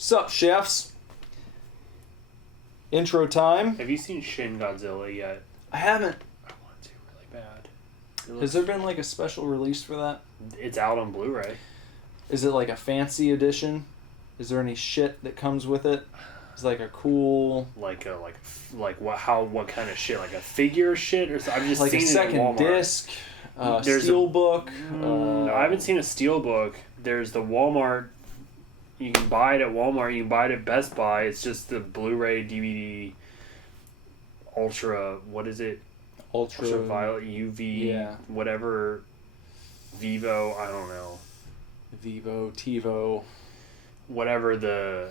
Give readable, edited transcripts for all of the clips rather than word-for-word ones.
Sup, chefs? Intro time. Have you seen Shin Godzilla yet? I haven't. I want to really bad. Has there been like a special release for that? It's out on Blu-ray. Is it like a fancy edition? Is there any shit that comes with it? It's like a cool... What kind of shit? Like a figure shit? Or I've just like seen a it second at Walmart. disc, There's steelbook. No, I haven't seen a steelbook. There's the Walmart. You can buy it at Walmart. You can buy it at Best Buy. It's just the Blu-ray DVD Ultra. What is it? Ultraviolet UV. Yeah. Whatever. Vivo. I don't know. Vivo, TiVo. Whatever the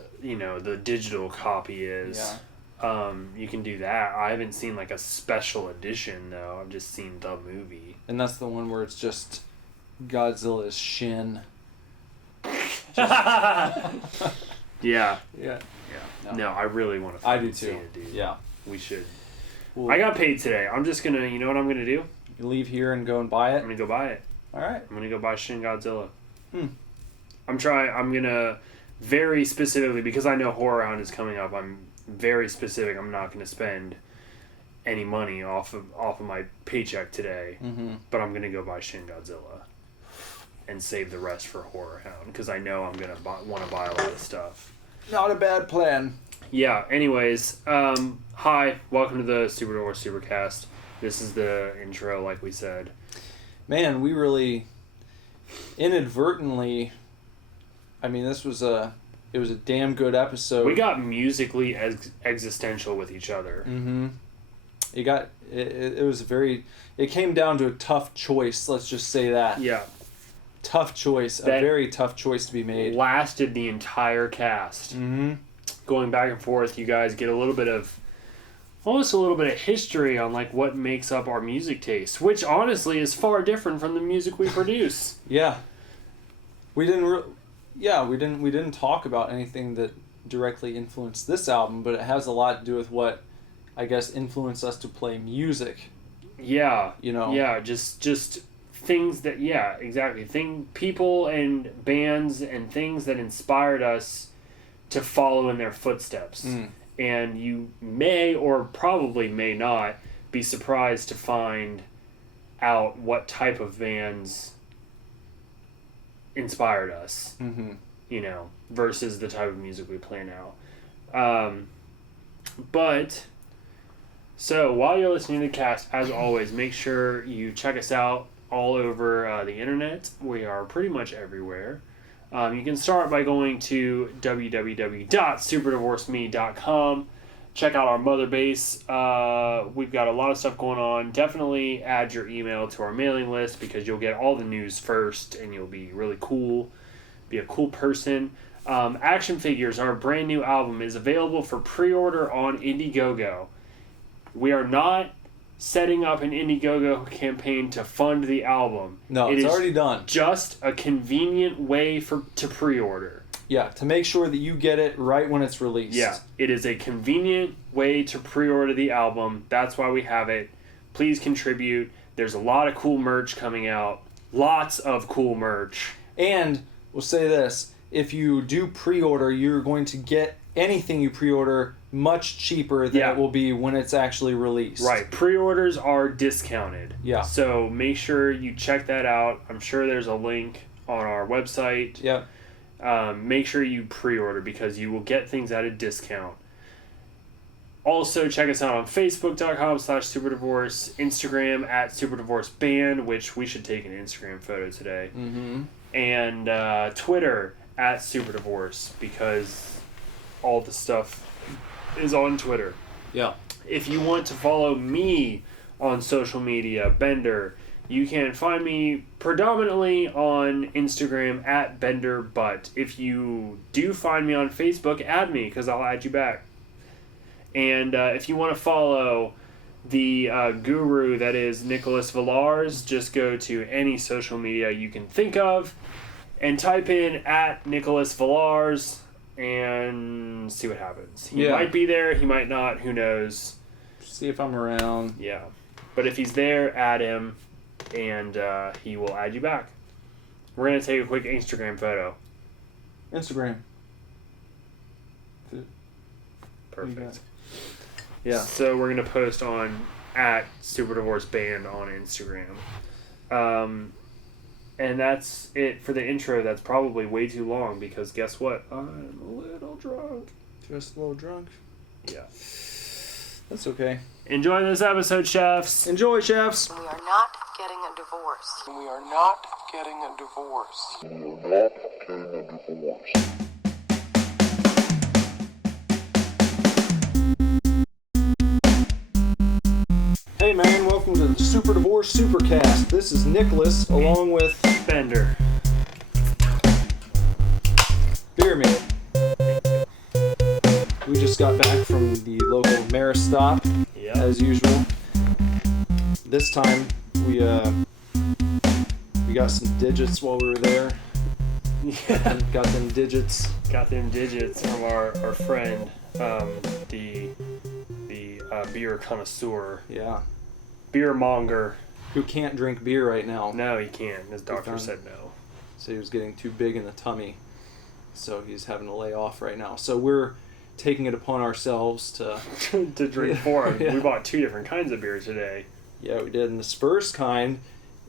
digital copy is. Yeah. You can do that. I haven't seen like a special edition though. I've just seen the movie. And that's the one where it's just Godzilla's shin. Yeah. Yeah. No, I really want to. I do see too. it, dude. Yeah. We should. Well, I got paid today. I'm just gonna. You know what I'm gonna do? You leave here and go and buy I'm it? gonna go buy it. All right. I'm gonna go buy Shin Godzilla. Hmm. I'm gonna very specifically, because I know Horror Hound is coming up. I'm very specific. I'm not gonna spend any money off of my paycheck today. Mm-hmm. But I'm gonna go buy Shin Godzilla and save the rest for Horror Hound, because I know I'm gonna want to buy a lot of stuff. Not a bad plan. Yeah. Anyways, hi, welcome to the SUPERDIVORCE SUPERCAST. This is the intro, like we said. Man, we really inadvertently. I mean, it was a damn good episode. We got musically existential with each other. Mm-hmm. It was very. It came down to a tough choice. Let's just say that. Yeah. Tough choice. That a very tough choice to be made. Lasted the entire cast. Mm-hmm. Going back and forth, you guys get almost a little bit of history on like what makes up our music taste, which honestly is far different from the music we produce. Yeah. We didn't talk about anything that directly influenced this album, but it has a lot to do with what I guess influenced us to play music. Yeah. You know. Yeah, just things that exactly. People and bands and things that inspired us to follow in their footsteps. Mm. And you may or probably may not be surprised to find out what type of bands inspired us, Mm-hmm. Versus the type of music we play now. So while you're listening to the cast, as always, make sure you check us out all over the internet. We are pretty much everywhere. You can start by going to www.superdivorceme.com. Check out our mother base. We've got a lot of stuff going on. Definitely add your email to our mailing list, because you'll get all the news first and you'll be really cool. Be a cool person. Action Figures, our brand new album, is available for pre-order on Indiegogo. We are not setting up an Indiegogo campaign to fund the album. No, it's already done. Just a convenient way to pre-order. Yeah, to make sure that you get it right when it's released. Yeah, it is a convenient way to pre-order the album. That's why we have it. Please contribute. There's a lot of cool merch coming out. Lots of cool merch. And we'll say this, if you do pre-order, you're going to get anything you pre-order much cheaper than it will be when it's actually released. Right. Pre-orders are discounted. Yeah. So make sure you check that out. I'm sure there's a link on our website. Yep. Make sure you pre-order, because you will get things at a discount. Also, check us out on Facebook.com/SuperDivorce, Instagram @SuperDivorceBand, which we should take an Instagram photo today. Mm-hmm. And Twitter @SuperDivorce, because all the stuff is on Twitter. Yeah. If you want to follow me on social media, Bender, you can find me predominantly on Instagram @BenderButt. If you do find me on Facebook, add me, because I'll add you back. And if you want to follow the guru that is Nicholas Villars, just go to any social media you can think of and type in @Nicholas Villars and see what happens. He might be there, he might not, who knows. See if I'm around. Yeah. But if he's there, add him, and he will add you back. We're going to take a quick Instagram photo. Instagram. Perfect. Yeah. So we're gonna post on at Super Divorce Band on Instagram. And that's it for the intro. That's probably way too long because guess what? I'm a little drunk. Just a little drunk. Yeah. That's okay. Enjoy this episode, chefs. Enjoy, chefs. We are not getting a divorce. We are not getting a divorce. Hey man, welcome to the Super Divorce Supercast. This is Nicholas along with Bender. Beer Me. We just got back from the local Marist stop, Yeah. as usual. This time we got some digits while we were there. Yeah. Got them digits. Got them digits from our friend, the beer connoisseur, Yeah. beer monger. Who can't drink beer right now. No, he can't. His doctor found- said no. So he was getting too big in the tummy. So he's having to lay off right now. So we're taking it upon ourselves to... To drink for him. Yeah. We bought 2 different kinds of beer today. Yeah, we did. And this first kind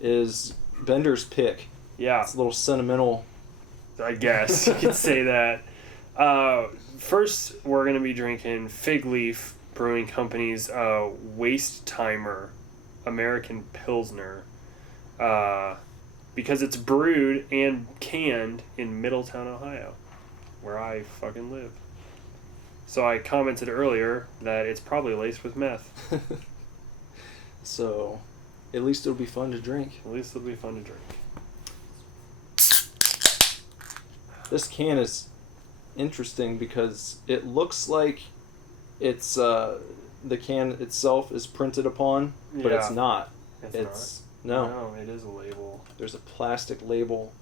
is Bender's pick. Yeah, It's a little sentimental. I guess you could say that. First, we're going to be drinking Fig Leaf Brewing Company's Waste Timer American Pilsner. Because it's brewed and canned in Middletown, Ohio, where I fucking live. So I commented earlier that it's probably laced with meth. So at least it'll be fun to drink. At least it'll be fun to drink. This can is interesting because it looks like it's the can itself is printed upon, but it's Yeah. not. It's no. No, it is a label. There's a plastic label,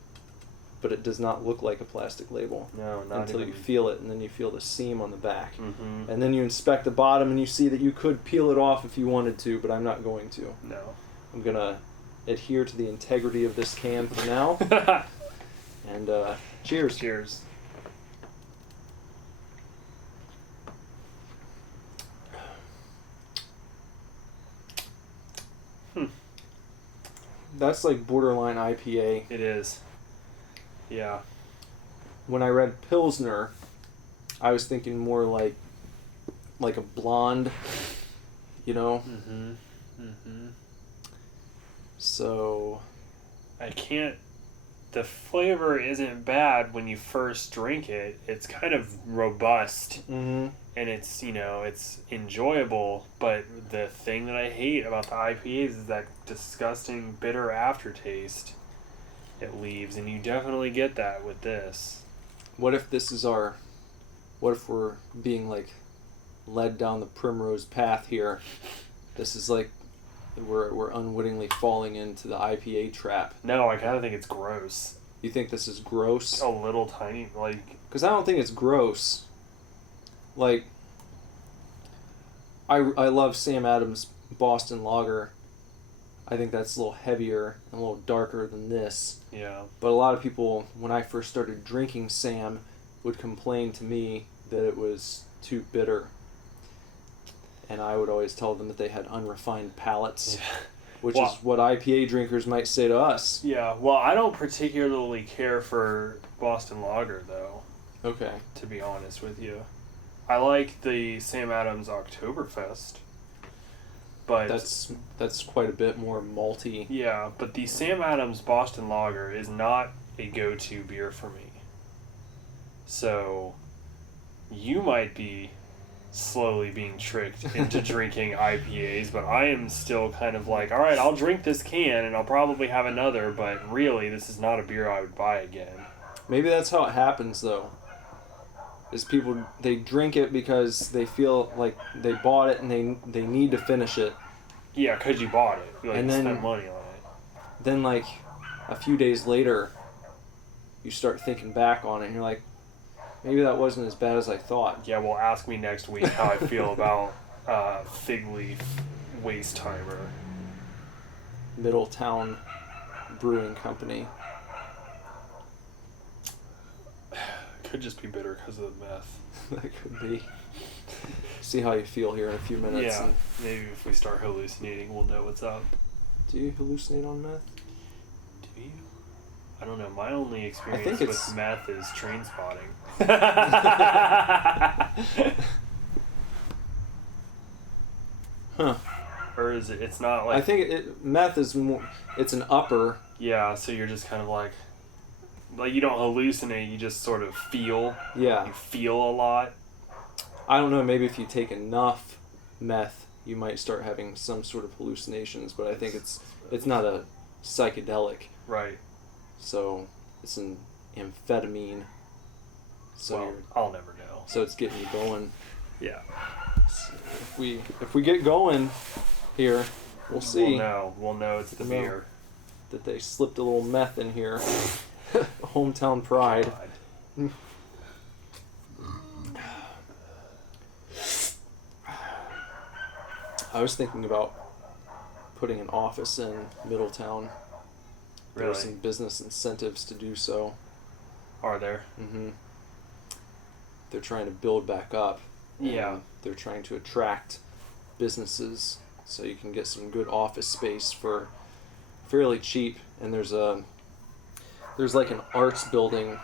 but it does not look like a plastic label No, not until even. you feel it, and then you feel the seam on the back. Mm-hmm. And then you inspect the bottom and you see that you could peel it off if you wanted to, but I'm not going to. No. I'm going to adhere to the integrity of this can for now. And cheers. Cheers. That's like borderline IPA. It is. Yeah. When I read Pilsner, I was thinking more like a blonde, you know? Mm-hmm. Mm-hmm. So, I can't... The flavor isn't bad when you first drink it. It's kind of robust. mm-hmm. And it's, it's enjoyable. But the thing that I hate about the IPAs is that disgusting bitter aftertaste it leaves. And you definitely get that with this. What if we're being like led down the primrose path here? This is like we're unwittingly falling into the IPA trap. No, I kind of think it's gross. You think this is gross? A little tiny, like... Because I don't think it's gross. Like, I love Sam Adams' Boston Lager. I think that's a little heavier and a little darker than this. Yeah. But a lot of people, when I first started drinking Sam, would complain to me that it was too bitter. And I would always tell them that they had unrefined palates, Yeah. which Well- is what IPA drinkers might say to us. Yeah, well, I don't particularly care for Boston Lager, though, Okay. to be honest with you. I like the Sam Adams Oktoberfest, but... That's quite a bit more malty. Yeah, but the Sam Adams Boston Lager is not a go-to beer for me. So, you might be slowly being tricked into drinking IPAs, but I am still kind of like, alright, I'll drink this can and I'll probably have another, but really, this is not a beer I would buy again. Maybe that's how it happens, though. Is people, they drink it because they feel like they bought it and they need to finish it. Yeah, because you bought it. You And then- spent money on it. Then, like, a few days later, you start thinking back on it and you're like, maybe that wasn't as bad as I thought. Yeah, well, ask me next week how I feel about Fig Leaf Waste Timer. Middletown Brewing Company. Could just be bitter because of the meth. That could be. See how you feel here in a few minutes. Yeah, And maybe if we start hallucinating, we'll know what's up. do you hallucinate on meth? Do you? I don't know. My only experience think with it's- meth is train spotting. Huh. Or is it? It's not like. I think meth is more. It's an upper. Yeah, so you're just kind of like you don't hallucinate. You just sort of feel. Yeah. You feel a lot. I don't know. Maybe if you take enough meth, you might start having some sort of hallucinations. But I think it's not a psychedelic. Right. So it's an amphetamine. So Well, I'll never know. so it's getting you going. Yeah. So if we get going here, we'll see We'll know it's the No. beer. that they slipped a little meth in here. Hometown pride. God. I was thinking about putting an office in Middletown. There are Really? some business incentives to do so. Are there? Mm-hmm. They're trying to build back up. Yeah. And they're trying to attract businesses so you can get some good office space for fairly cheap. And there's like an arts building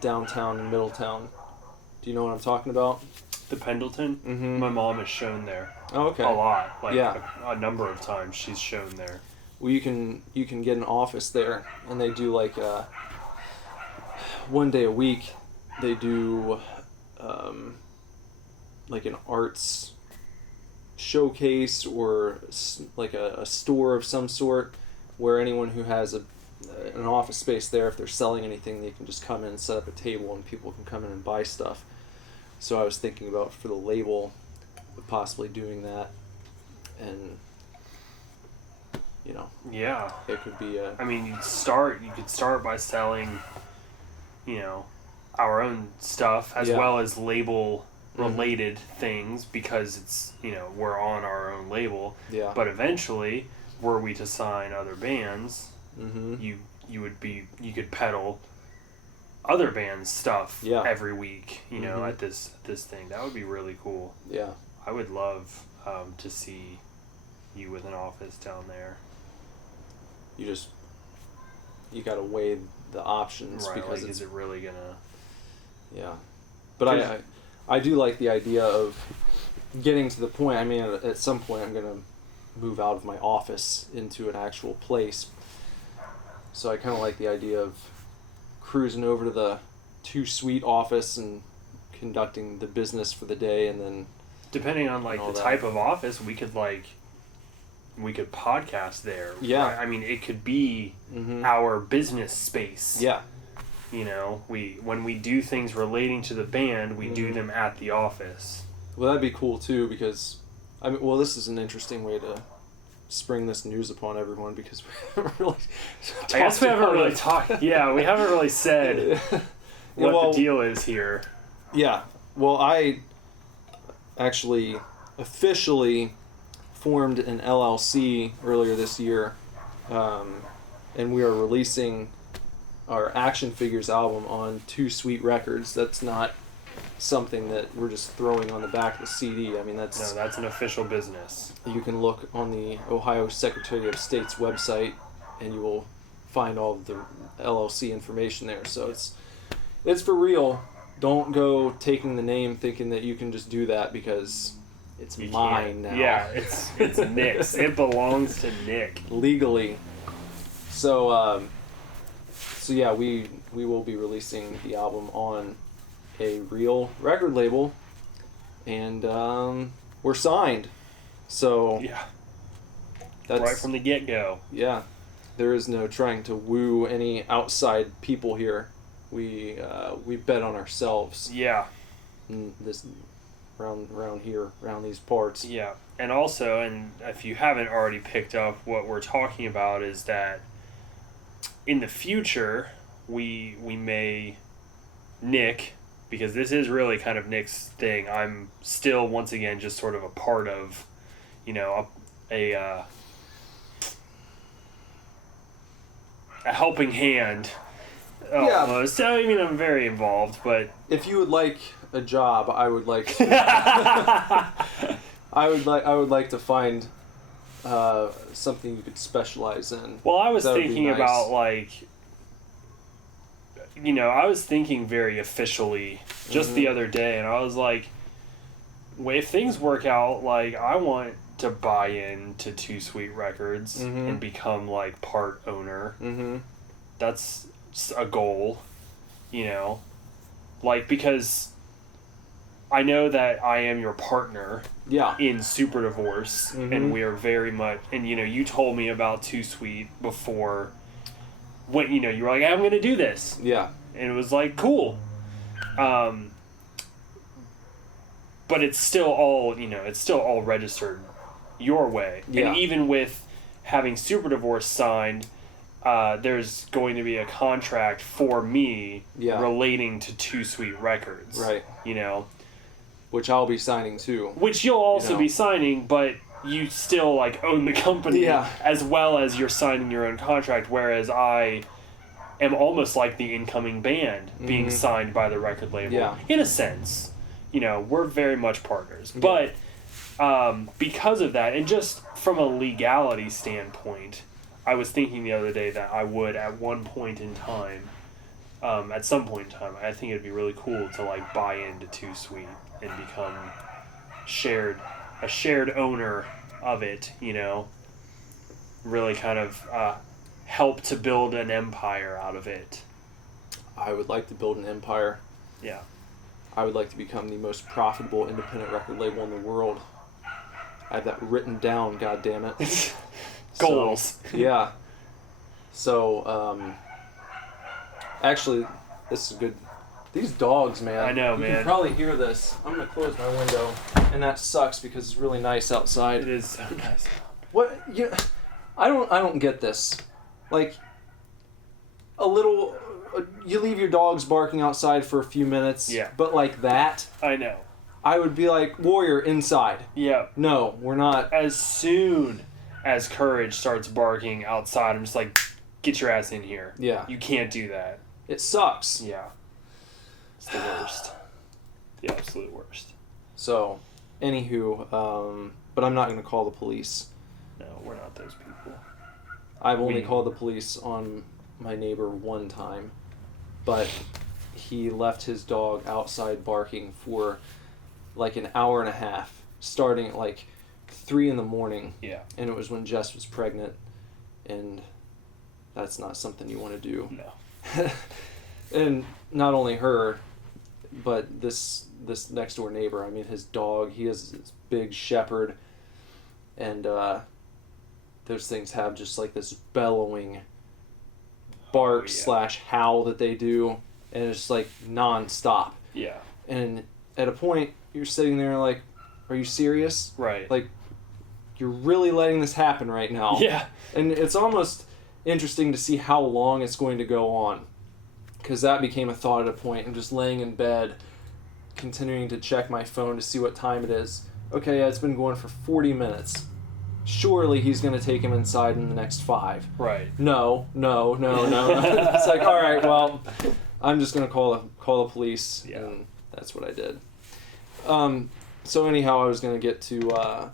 downtown in Middletown. Do you know what I'm talking about? The Pendleton? Mhm. My mom has shown there. Oh, okay. A lot. Like Yeah. a number of times she's shown there. Well, you can get an office there, and they do like one day a week. They do like an arts showcase or like a store of some sort, where anyone who has an office space there, if they're selling anything, they can just come in and set up a table, and people can come in and buy stuff. So I was thinking about for the label, possibly doing that, and you know, Yeah. it could be a I mean, you could start by selling, our own stuff as Yeah. well as label related things because it's, we're on our own label. yeah. But eventually, were we to sign other bands, Mm-hmm. you could peddle other bands' stuff Yeah. every week, Mhm. at this thing. That would be really cool. Yeah. I would love to see you with an office down there. You gotta weigh the options Right, because like, it's is it really gonna... yeah. But I do like the idea of getting to the point. I mean, at some point, I'm gonna move out of my office into an actual place. So I kind of like the idea of cruising over to the 2-suite office and conducting the business for the day, and then Depending on, like, all the that. type of office, we could podcast there. Yeah. I mean, it could be Mhm. our business space. yeah, When we do things relating to the band, we do Mhm. them at the office. well, that'd be cool too, because this is an interesting way to spring this news upon everyone, because we haven't really I guess we haven't about really it. talked. Yeah, we haven't really said what well, the deal is here. Yeah. Well, I actually officially formed an LLC earlier this year, and we are releasing our Action Figures album on 2-Suite Records. That's not something that we're just throwing on the back of the CD. I mean, No, that's that's an official business. you can look on the Ohio Secretary of State's website, and you will find all of the LLC information there. So it's for real. Don't go taking the name thinking that you can just do that, because it's You mine can't- now. Yeah, it's Nick's. It belongs to Nick. Legally. So yeah, we will be releasing the album on a real record label, and we're signed. So Yeah, that's right from the get-go. yeah. There is no trying to woo any outside people here. We bet on ourselves Yeah, in this around here, around these parts. yeah. And also, and if you haven't already picked up, what we're talking about is that in the future, we may, Nick, because this is really kind of Nick's thing, I'm still, once again, just sort of a part of, a helping hand Yeah. almost. I mean, I'm very involved, but If you would like a job, I would like. I would like to find something you could specialize in. well, I was That would be thinking nice. about like, I was thinking very officially just the other day, and I was like, if things work out, like I want to buy into Too Sweet Records and become like part owner. Mm-hmm. That's a goal, like because I know that I am your partner Yeah. in Super Divorce, and we are very much. And you told me about Too Sweet before. When you were like, hey, I'm gonna do this, Yeah. and it was like cool. But it's still all registered your way, Yeah. and even with having Super Divorce signed, there's going to be a contract for me relating to Too Sweet Records, Right. Which I'll be signing too. Which you'll also be signing, but you still like own the company as well as you're signing your own contract, whereas I am almost like the incoming band being signed by the record label in a sense. We're very much partners, but because of that, and just from a legality standpoint, I was thinking the other day that I would at one point in time, at some point in time, I think it'd be really cool to like buy into Too Sweet and become a shared owner of it, really kind of help to build an empire out of it. I would like to build an empire. Yeah. I would like to become the most profitable independent record label in the world. I have that written down, goddammit. Goals. Yeah. So, actually, this is good. These dogs, man. I know, you man. You can probably hear this. I'm going to close my window, and that sucks because it's really nice outside. It is so nice. What? I don't get this. Like, you leave your dogs barking outside for a few minutes. Yeah. But like that, I know. I would be like, Warrior, inside. Yeah. No, we're not. As soon as Courage starts barking outside, I'm just like, get your ass in here. Yeah. You can't do that. It sucks. Yeah. It's the worst. The absolute worst. So, anywho, but I'm not going to call the police. No, we're not those people. I've only called the police on my neighbor one time, but he left his dog outside barking for like an hour and a half, starting at like 3 a.m. Yeah. And it was when Jess was pregnant, and that's not something you want to do. No. And not only her, but this next door neighbor. I mean, his dog. He has this big shepherd, and those things have just like this bellowing bark / howl that they do, and it's like non-stop. Yeah. And at a point, you're sitting there like, are you serious? Right. Like, you're really letting this happen right now. Yeah. And it's almost interesting to see how long it's going to go on, because that became a thought at a point. I'm just laying in bed, continuing to check my phone to see what time it is. Okay, yeah, it's been going for 40 minutes. Surely he's going to take him inside in the next 5. Right. No. It's like, all right, well, I'm just going to call the police, and that's what I did. So anyhow, I was going to get to,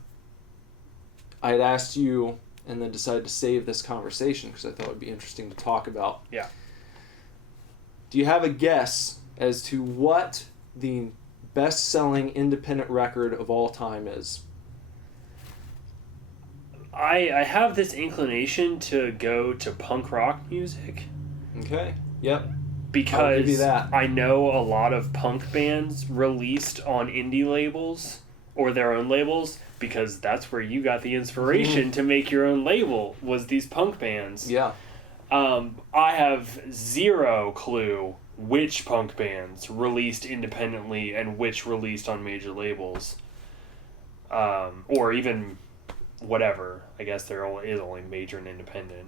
I had asked you and then decided to save this conversation because I thought it would be interesting to talk about. Yeah. Do you have a guess as to what the best-selling independent record of all time is? I have this inclination to go to punk rock music. Okay. Yep. I'll Because give you that. I know a lot of punk bands released on indie labels or their own labels, because that's where you got the inspiration to make your own label, was these punk bands. Yeah. I have zero clue which punk bands released independently and which released on major labels. Or even whatever. I guess there is only major and independent.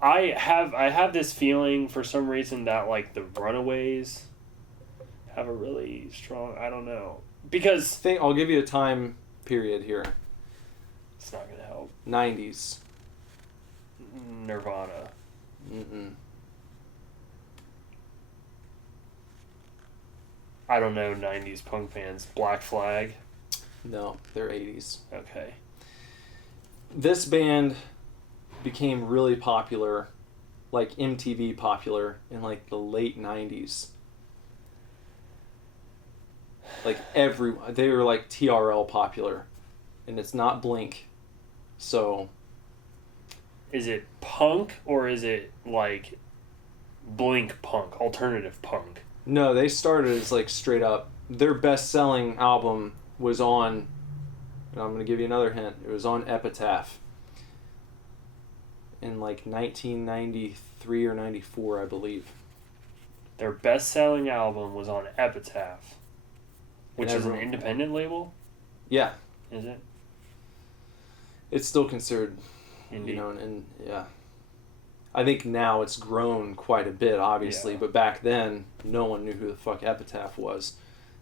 I have this feeling for some reason that like the Runaways have a really strong, I don't know, because I'll give you a time period here. it's not gonna help. 90s. Nirvana. Mm-mm. I don't know 90s punk bands. Black Flag? No, they're 80s. Okay. This band became really popular, like MTV popular, in like the late 90s. Like they were like TRL popular, and it's not Blink. So Is it punk or is it like Blink punk, alternative punk? no, they started as like straight up. Their best-selling album was on, and I'm going to give you another hint. It was on Epitaph in like 1993 or 94, I believe. Their best-selling album was on Epitaph, which And is an everyone- independent label, Yeah, is it? it's still considered, Indie. you know, and yeah. I think now it's grown quite a bit, obviously, Yeah. but back then, no one knew who the fuck Epitaph was.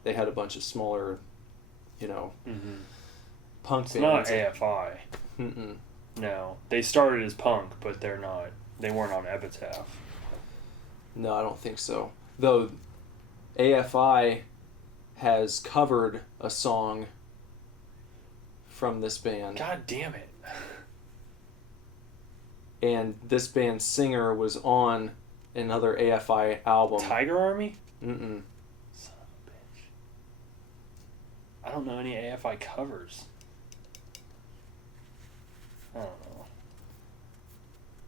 They had a bunch of smaller, you know, punk It's not bands. AFI. Mm-mm. No. They started as punk, but they're not. They weren't on Epitaph. No, I don't think so. Though AFI has covered a song from this band, God damn it. and this band's singer was on another AFI album. Tiger Army? Mm-mm. Son of a bitch. I don't know any AFI covers. I don't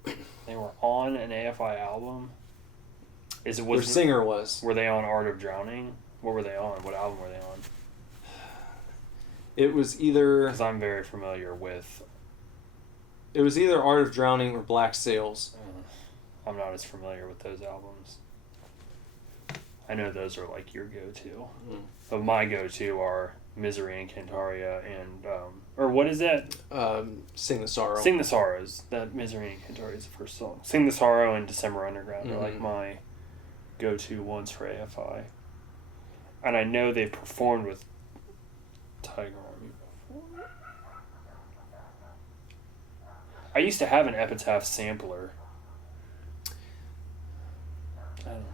know. They were on an AFI album? Their Was singer was. Were they on Art of Drowning? What were they on? What album were they on? It was either Because I'm very familiar with... Art of Drowning or Black Sails. I'm not as familiar with those albums. I know those are like your go-to. But my go-to are Misery and Cantaria and... or what is that? Sing the Sorrow. Sing the Sorrows. That Misery and Cantaria is the first song. Sing the Sorrow and December Underground are like my go-to ones for AFI. And I know they performed with Tiger Army before. I used to have an Epitaph sampler. I don't know.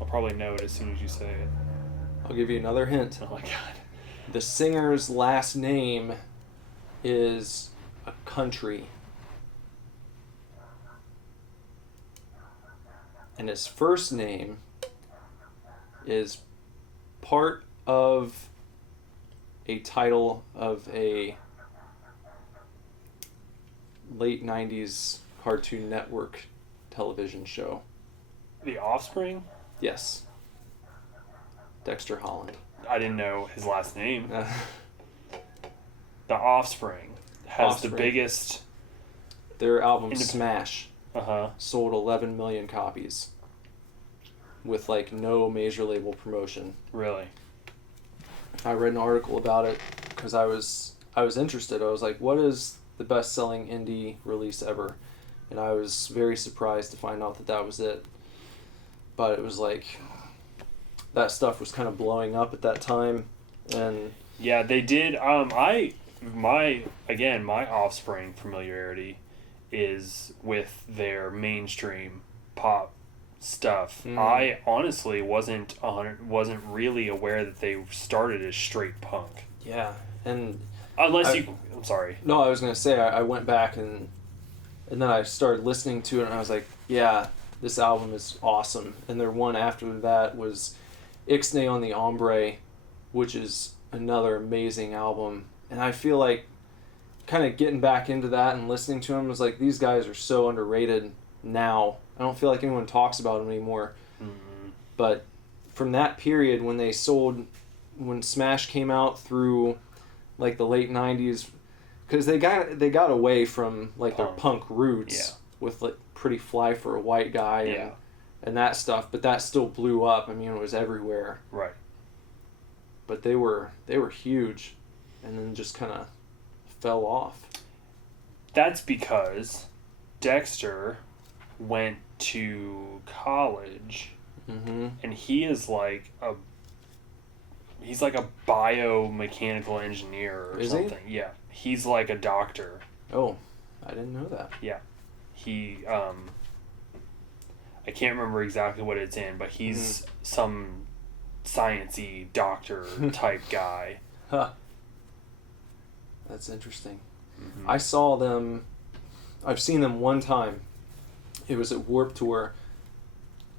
I'll probably know it as soon as you say it. I'll give you another hint. Oh my god. The singer's last name is a country. And his first name is part of a title of a late 90s Cartoon Network television show. The Offspring? Yes. Dexter Holland. I didn't know his last name. The Offspring has the Offspring. biggest... Their album Indep- Smash Uh-huh. sold 11 million copies with like no major label promotion. Really? I read an article about it because I was interested. I was like, what is the best-selling indie release ever? And I was very surprised to find out that was it. But it was like that stuff was kind of blowing up at that time, and Yeah, they did. My Offspring familiarity is with their mainstream pop stuff. I honestly wasn't really aware that they started as straight punk. yeah, and I'm sorry. no, I was gonna say I went back and then I started listening to it and I was like, yeah, this album is awesome. And their one after that was Ixnay on the Ombre, which is another amazing album. And I feel like kind of getting back into that and listening to them was like, these guys are so underrated now. I don't feel like anyone talks about them anymore. But from that period when Smash came out through like the late 90s, because they got away from like their punk roots with like Pretty Fly for a White Guy and that stuff, but that still blew up. I mean, it was everywhere. Right. But they were huge, and then just kind of fell off. That's because Dexter went to college, and he's like a biomechanical engineer or Is he? something. Yeah, he's like a doctor. Oh, I didn't know that. Yeah, he I can't remember exactly what it's in, but he's some science-y doctor type guy. Huh. That's interesting. I saw them. I've seen them one time. It was at Warped Tour.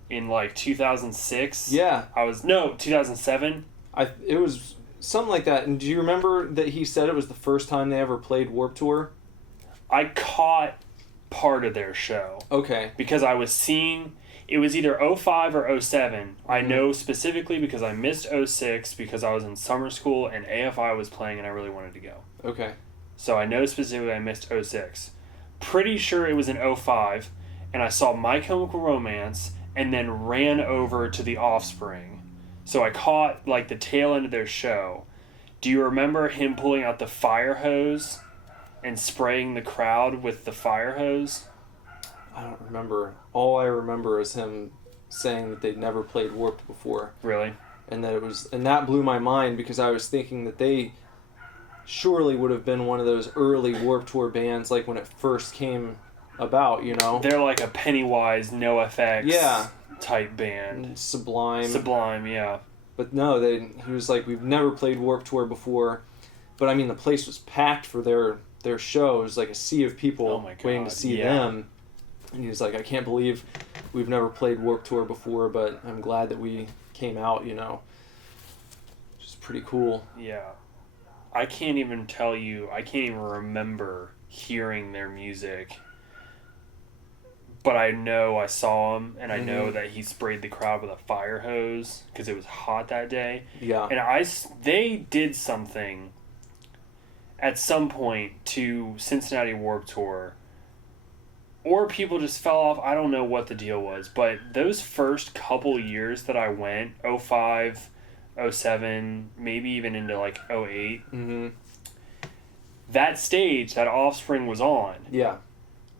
In like 2006? Yeah. 2007? It was something like that. And do you remember that he said it was the first time they ever played Warped Tour? I caught part of their show. Okay. Because I was seeing... It was either 05 or 07. I know specifically because I missed 06 because I was in summer school and AFI was playing and I really wanted to go. Okay. So I know specifically I missed 06. Pretty sure it was in 05, and I saw My Chemical Romance and then ran over to The Offspring. So I caught like the tail end of their show. Do you remember him pulling out the fire hose and spraying the crowd with the fire hose? I don't remember. All I remember is him saying that they'd never played Warped before. Really? And that blew my mind because I was thinking that they surely would have been one of those early Warped Tour bands, like when it first came about, you know? They're like a Pennywise, NoFX type band. Sublime, yeah. But no, he was like, we've never played Warped Tour before. But I mean, the place was packed for their show. It was like a sea of people waiting to see them. And he was like, I can't believe we've never played Warped Tour before, but I'm glad that we came out, you know. Which is pretty cool. Yeah. I can't even remember hearing their music. But I know I saw him, and I know that he sprayed the crowd with a fire hose because it was hot that day. Yeah. And they did something at some point to Cincinnati Warped Tour, or people just fell off. I don't know what the deal was, but those first couple years that I went, 05, 07, maybe even into like 08, that stage that Offspring was on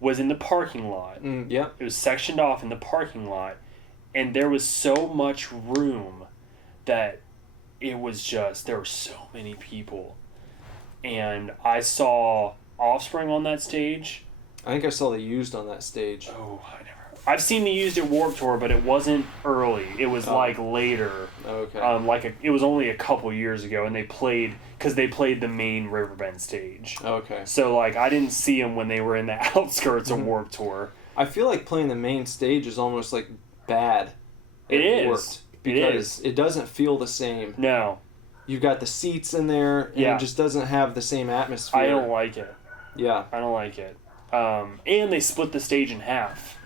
was in the parking lot. Yeah. It was sectioned off in the parking lot, and there was so much room that it was just, there were so many people. And I saw Offspring on that stage. I think I saw The Used on that stage. Oh, I've seen The Used at Warped Tour, but it wasn't early. It was like later. Okay. It was only a couple years ago, and they played the main Riverbend stage. Okay. So like I didn't see them when they were in the outskirts of Warped Tour. I feel like playing the main stage is almost like bad. It is. Warped, because it doesn't feel the same. No. You've got the seats in there, and it just doesn't have the same atmosphere. I don't like it. Yeah. I don't like it. And they split the stage in half.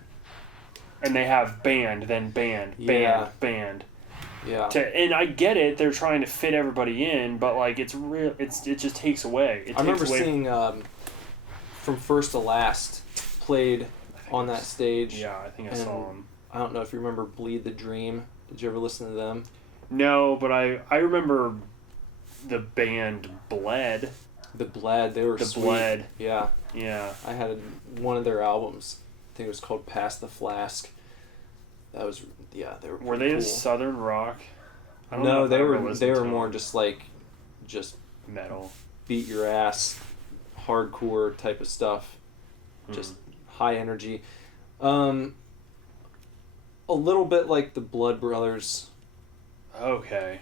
And they have band, then band. Yeah. And I get it, they're trying to fit everybody in, but like it just takes away. I remember seeing From First to Last played on that stage. Yeah, I think I saw them. I don't know if you remember Bleed the Dream. Did you ever listen to them? No, but I remember the band Bled. The Bled, they were sweet. Bled. Yeah. Yeah. I had one of their albums. I think it was called Pass the Flask. That was, they were Were they cool. a Southern rock? I don't know No, if I they ever were listened to more them. just Metal. beat your ass, hardcore type of stuff. Just high energy. A little bit like the Blood Brothers. Okay.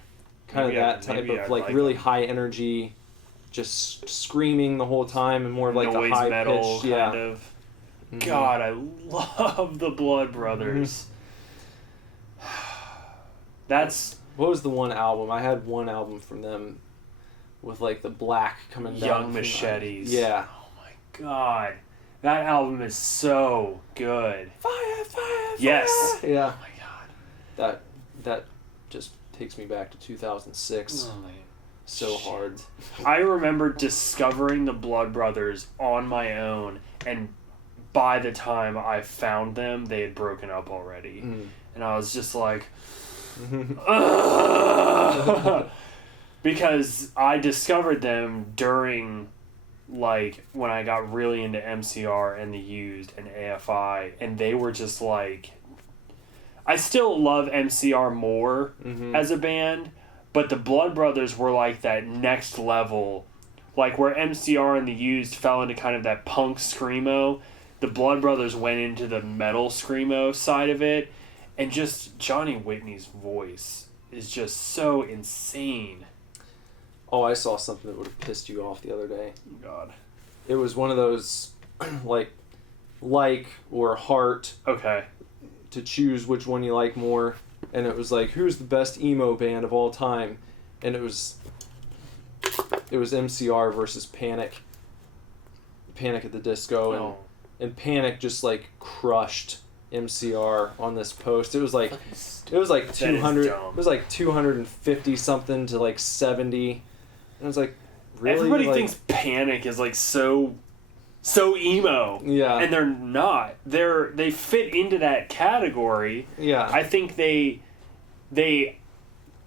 Kind of that type of like really high energy, just screaming the whole time, and more of like noise the high metal pitch. kind of. God, I love the Blood Brothers. That's what was the one album? I had one album from them with like the black coming down. Young Machetes. Yeah. Oh my God, that album is so good. Fire. Yes. Yeah. Oh my God. That just takes me back to 2006. Oh my so hard. I remember discovering the Blood Brothers on my own, and by the time I found them, they had broken up already. And I was just like, ugh! Because I discovered them during, like, when I got really into MCR and The Used and AFI, and they were just like, I still love MCR more as a band, but the Blood Brothers were like that next level, like where MCR and The Used fell into kind of that punk screamo. the Blood Brothers went into the metal screamo side of it, and just Johnny Whitney's voice is just so insane. Oh, I saw something that would have pissed you off the other day. God. It was one of those, like or heart Okay. to choose which one you like more, and it was like, who's the best emo band of all time, and it was MCR versus Panic at the Disco, and Panic just like crushed MCR on this post. It was like 200, it was like 250 something to like 70, and I was like, really? Everybody like, thinks Panic is like so emo. Yeah. And they're not. They fit into that category. Yeah. I think they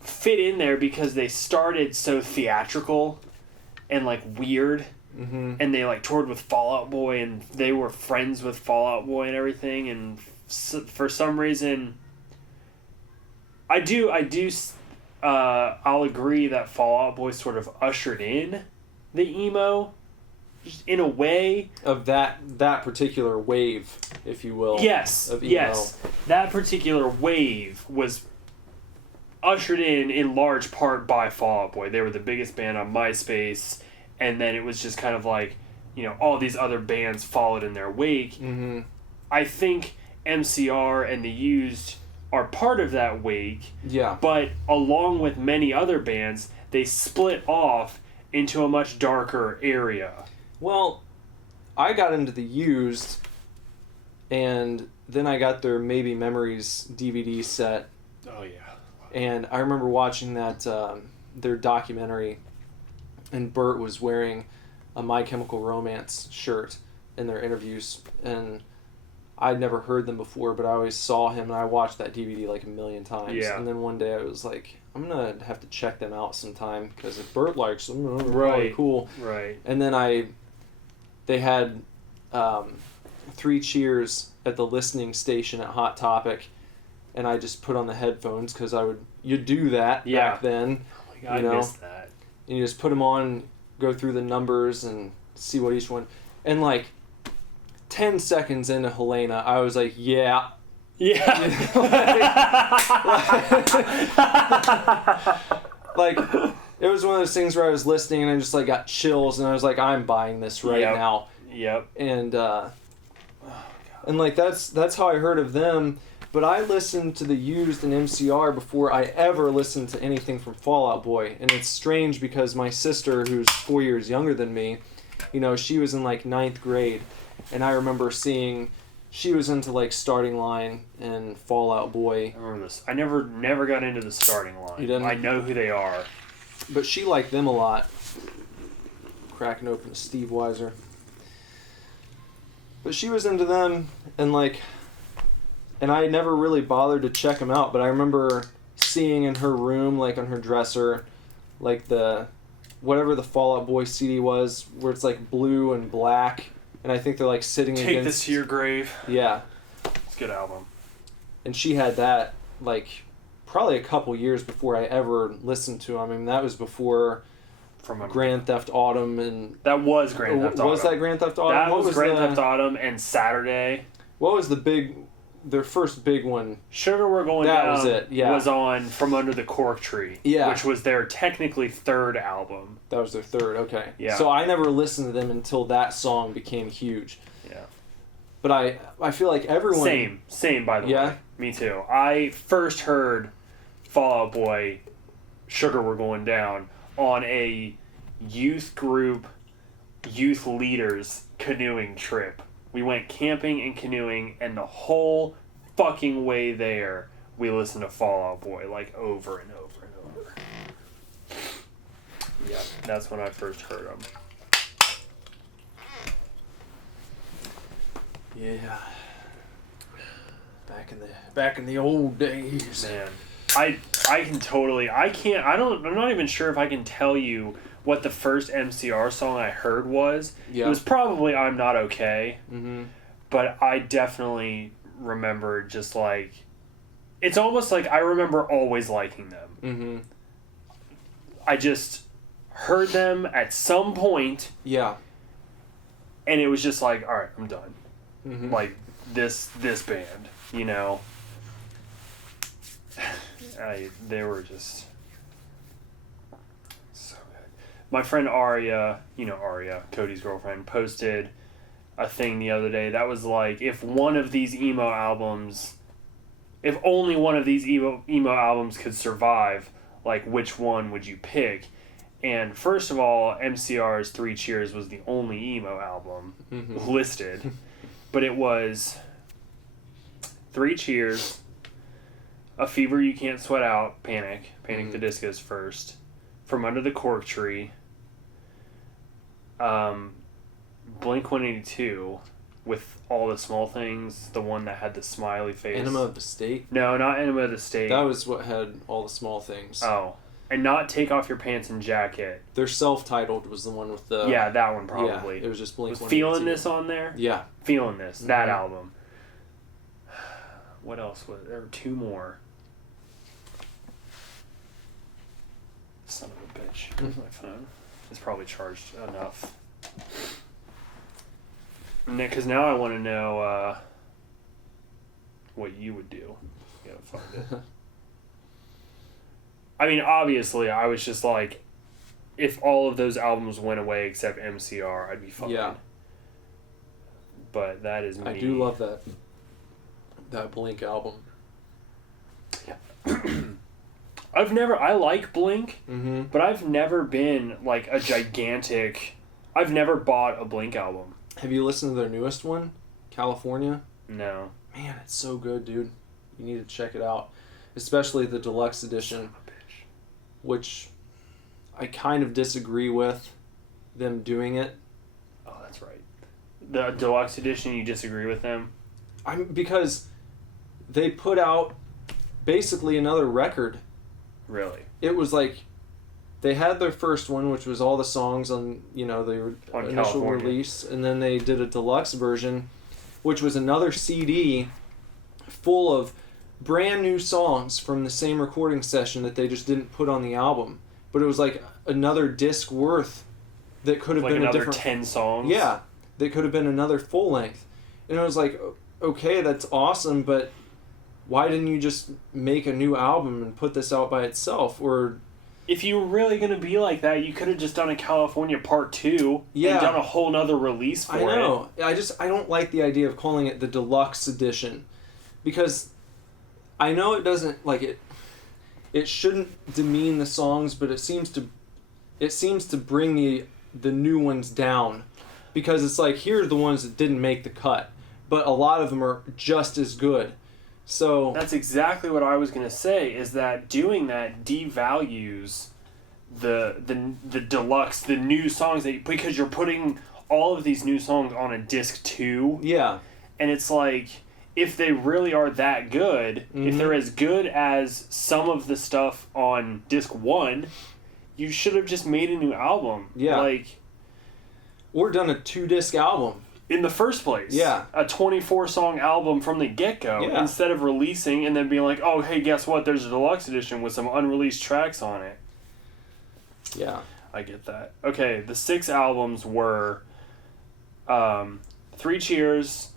fit in there because they started so theatrical and like weird. Mm-hmm. And they like toured with Fall Out Boy, and they were friends with Fall Out Boy and everything, and for some reason I'll agree that Fall Out Boy sort of ushered in the emo, just in a way. Of that particular wave, if you will. Yes, of emo. yes. That particular wave was ushered in large part by Fall Out Boy. They were the biggest band on MySpace, and then it was just kind of like, all these other bands followed in their wake. Mm-hmm. I think MCR and The Used are part of that wake. Yeah. But along with many other bands, they split off into a much darker area. Well, I got into The Used, and then I got their Maybe Memories DVD set. Oh, yeah. And I remember watching that, their documentary, and Bert was wearing a My Chemical Romance shirt in their interviews, and I'd never heard them before, but I always saw him, and I watched that DVD like a million times. Yeah. And then one day I was like, I'm going to have to check them out sometime, because if Bert likes them, they're Right. probably cool. Right. And then they had 3 Cheers at the listening station at Hot Topic, and I just put on the headphones, because you'd do that back then. Oh my God, I missed that. And you just put them on, go through the numbers, and see what each one... And like 10 seconds into Helena, I was like, yeah. Yeah. Like, it was one of those things where I was listening and I just like got chills, and I was like, I'm buying this right now. Yep. And like that's how I heard of them. But I listened to The Used and MCR before I ever listened to anything from Fall Out Boy. And it's strange because my sister, who's 4 years younger than me, she was in like 9th grade. And I remember seeing she was into like Starting Line and Fall Out Boy. I remember this. I never got into the Starting Line. You didn't? I know who they are. But she liked them a lot. Cracking open a Steve Weiser. But she was into them, and I never really bothered to check them out, but I remember seeing in her room, like on her dresser, like whatever the Fall Out Boy CD was, where it's like blue and black, and I think they're like sitting Take against... This to Your Grave. Yeah. It's a good album. And she had that, like, probably a couple years before I ever listened to them. I mean, that was before Grand Theft Autumn and... That was Grand Theft Autumn. Was that Grand Theft Autumn? That was Grand Theft Autumn and Saturday. What was their first big one? Sugar We're Going Down. That was it, yeah. Was on From Under the Cork Tree. Yeah. Which was their technically 3rd album. That was their 3rd, okay. Yeah. So I never listened to them until that song became huge. Yeah. But I feel like everyone... Same by the way. Yeah? Me too. I first heard Fall Out Boy, Sugar We're Going Down, on a youth leaders canoeing trip. We went camping and canoeing, and the whole fucking way there, we listened to Fall Out Boy, like, over and over and over. Yeah, that's when I first heard them. Yeah. Back in the old days. Man, I'm not even sure if I can tell you what the first MCR song I heard was. Yeah. It was probably I'm Not Okay. Mm-hmm. But I definitely remember just like... It's almost like I remember always liking them. Mm-hmm. I just heard them at some point. Yeah. And it was just like, alright, I'm done. like this band, you know. They were just so good. My friend Aria, Cody's girlfriend, posted a thing the other day that was like, if one of these emo albums, if only one of these emo albums could survive, like which one would you pick? And first of all, MCR's 3 Cheers was the only emo album listed, but it was 3 Cheers, A Fever You Can't Sweat Out, Panic the Disco's first, From Under the Cork Tree, Blink-182 with All the Small Things, the one that had the smiley face. Enema of the State? No, not Enema of the State. That was what had All the Small Things. Oh. And not Take Off Your Pants and Jacket. Their self-titled was the one with the... Yeah, that one probably. Yeah, it was just Blink-182. Was Feeling This on there? Yeah. Feeling This, that album. What else was there? Were 2 more. Son of a bitch. Where's my phone? It's probably charged enough. Because now I want to know what you would do. You gotta find it. I mean, obviously, I was just like, if all of those albums went away except MCR, I'd be fine. Yeah. But that is me. I do love that Blink album. I like Blink, but I've never been like a gigantic, I've never bought a Blink album. Have you listened to their newest one, California? No. Man, it's so good, dude. You need to check it out. Especially the deluxe edition, which I kind of disagree with them doing it. Oh, that's right. The deluxe edition, you disagree with them? Because they put out basically another record. Really? It was like they had their first one, which was all the songs on, the initial California release, and then they did a deluxe version, which was another CD full of brand new songs from the same recording session that they just didn't put on the album. But it was like another disc worth that could have like been another a different 10 songs. Yeah, that could have been another full length. And I was like, okay, that's awesome, but why didn't you just make a new album and put this out by itself? Or if you were really going to be like that, you could have just done a California Part 2 and done a whole nother release for it. I know. I don't like the idea of calling it the deluxe edition, because I know it doesn't, like, it shouldn't demean the songs, but it seems to bring the new ones down, because it's like, here are the ones that didn't make the cut, but a lot of them are just as good. So that's exactly what I was going to say, is that doing that devalues the deluxe, the new songs, because you're putting all of these new songs on a disc 2. Yeah. And it's like, if they really are that good, if they're as good as some of the stuff on disc 1, you should have just made a new album. Yeah. Or done a 2-disc album. In the first place. Yeah. A 24-song album from the get-go. Yeah. Instead of releasing and then being like, oh, hey, guess what? There's a deluxe edition with some unreleased tracks on it. Yeah. I get that. Okay, the 6 albums were 3 Cheers,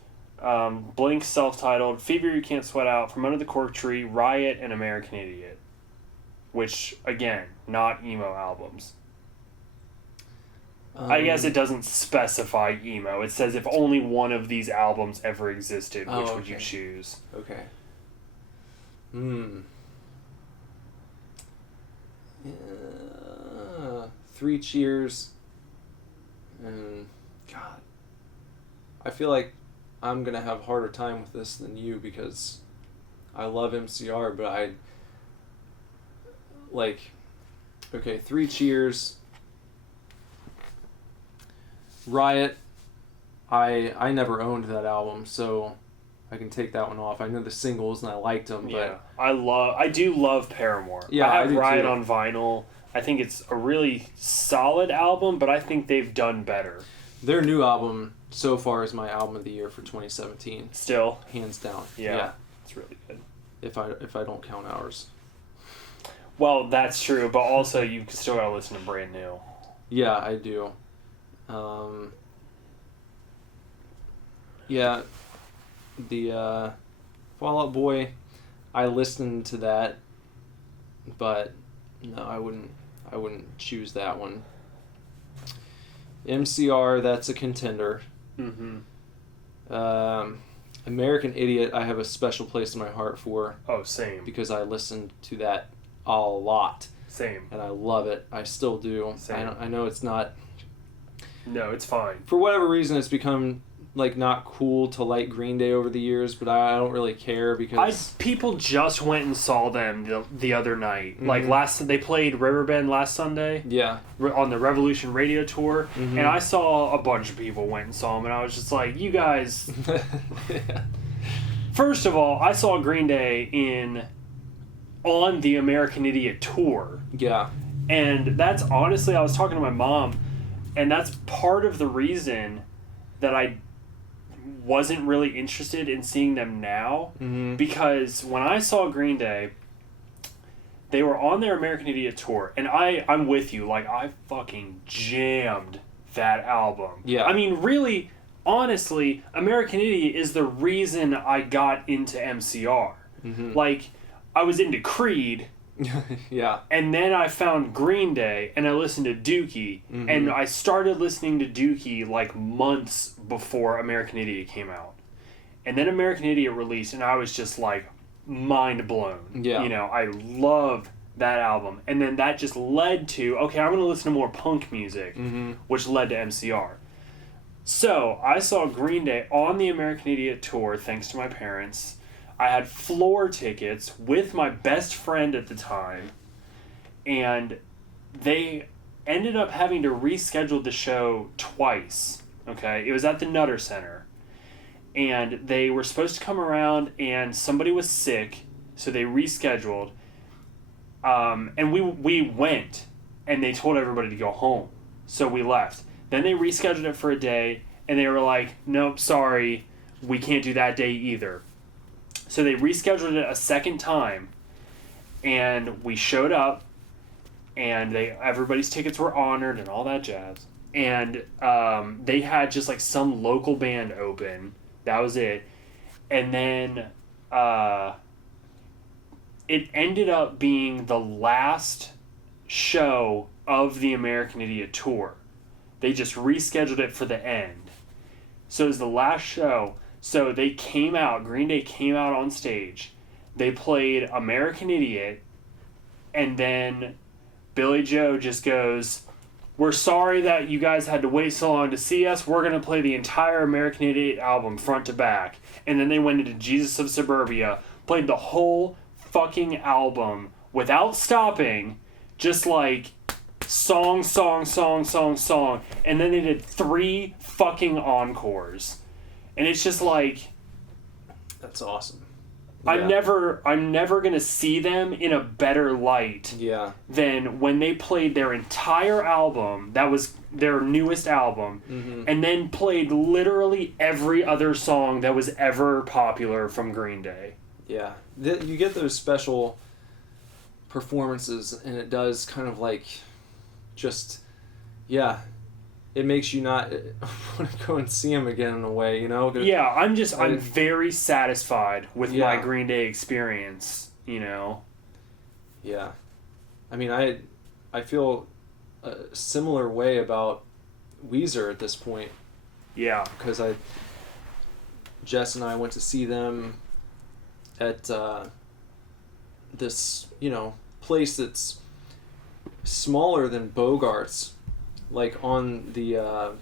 Blink's self-titled, Fever You Can't Sweat Out, From Under the Cork Tree, Riot, and American Idiot. Which, again, not emo albums. I guess it doesn't specify emo. It says if only one of these albums ever existed, which would you choose? Okay. 3 Cheers. And God, I feel like I'm gonna have a harder time with this than you, because I love MCR, but okay, 3 Cheers. Riot, I never owned that album, so I can take that one off. I know the singles and I liked them, but I do love Paramore. Yeah, I have do Riot too. on vinyl. I think it's a really solid album, but I think they've done better. Their new album so far is my album of the year for 2017. Still, hands down. Yeah. It's really good. If I don't count ours. Well, that's true, but also you still gotta listen to Brand New. Yeah, I do. Yeah, the Fall Out Boy, I listened to that, but no, I wouldn't choose that one. MCR, that's a contender. American Idiot, I have a special place in my heart for. Oh, same. Because I listened to that a lot. Same. And I love it. I still do. Same. I know it's not... No, it's fine. For whatever reason, it's become like not cool to like Green Day over the years, but I don't really care because people just went and saw them the other night. Like they played Riverbend last Sunday. Yeah. On the Revolution Radio Tour, and I saw a bunch of people went and saw them, and I was just like, you guys. Yeah. First of all, I saw Green Day on the American Idiot Tour. Yeah. And that's honestly, I was talking to my mom, and that's part of the reason that I wasn't really interested in seeing them now, because when I saw Green Day, they were on their American Idiot Tour, and I'm with you, like, I fucking jammed that album. Yeah. I mean, really, honestly, American Idiot is the reason I got into MCR. Like, I was into Creed, Yeah. and then I found Green Day, and I listened to Dookie, and I started listening to Dookie like months before American Idiot came out. And then American Idiot released, and I was just like mind blown. Yeah. You know, I love that album. And then that just led to, okay, I'm going to listen to more punk music, which led to MCR. So I saw Green Day on the American Idiot Tour, thanks to my parents. I had floor tickets with my best friend at the time, and they ended up having to reschedule the show twice, okay? It was at the Nutter Center, and they were supposed to come around, and somebody was sick, so they rescheduled, and we went, and they told everybody to go home, so we left. Then they rescheduled it for a day, and they were like, nope, sorry, we can't do that day either. So they rescheduled it a second time, and we showed up, and everybody's tickets were honored and all that jazz. And they had just like some local band open. That was it. And then it ended up being the last show of the American Idiot Tour. They just rescheduled it for the end. So it was the last show. So they came out, Green Day came out on stage. They played American Idiot, and then Billy Joe just goes, we're sorry that you guys had to wait so long to see us. We're going to play the entire American Idiot album front to back. And then they went into Jesus of Suburbia, played the whole fucking album without stopping, just like song. And then they did 3 fucking encores. And it's just like, that's awesome. I'm Yeah. never gonna see them in a better light Yeah. than when they played their entire album. That was their newest album, and then played literally every other song that was ever popular from Green Day. Yeah. You get those special performances, and it does kind of like just, yeah, it makes you not want to go and see them again in a way, you know? 'Cause Yeah, I'm very satisfied with my Yeah. Green Day experience, you know? Yeah. I mean, I feel a similar way about Weezer at this point, Yeah. because Jess and I went to see them at this, place that's smaller than Bogart's, like on the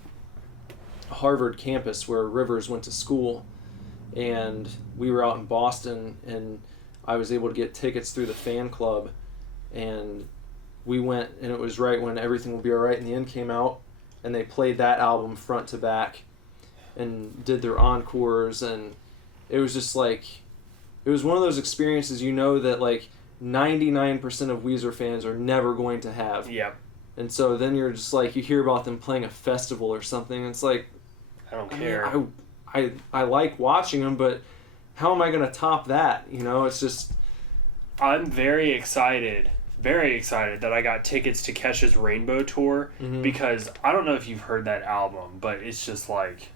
Harvard campus where Rivers went to school, and we were out in Boston, and I was able to get tickets through the fan club, and we went, and it was right when Everything Will Be Alright in the End came out, and they played that album front to back and did their encores, and it was just like, it was one of those experiences that like 99% of Weezer fans are never going to have. Yeah. And so then you're just like, you hear about them playing a festival or something, and it's like, I don't care. I like watching them, but how am I going to top that? It's just... I'm very excited that I got tickets to Kesha's Rainbow Tour, because I don't know if you've heard that album, but it's just like...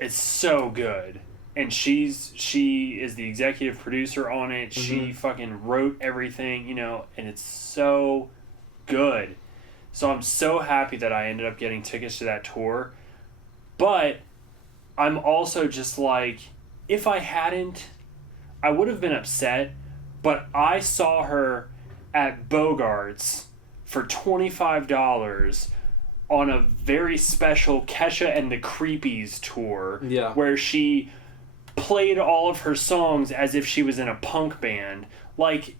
It's so good. And she is the executive producer on it. Mm-hmm. She fucking wrote everything, you know, and it's so good. So I'm so happy that I ended up getting tickets to that tour. But I'm also just like, if I hadn't, I would have been upset. But I saw her at Bogart's for $25 on a very special Kesha and the Creepies tour. Yeah. Where she played all of her songs as if she was in a punk band. Like,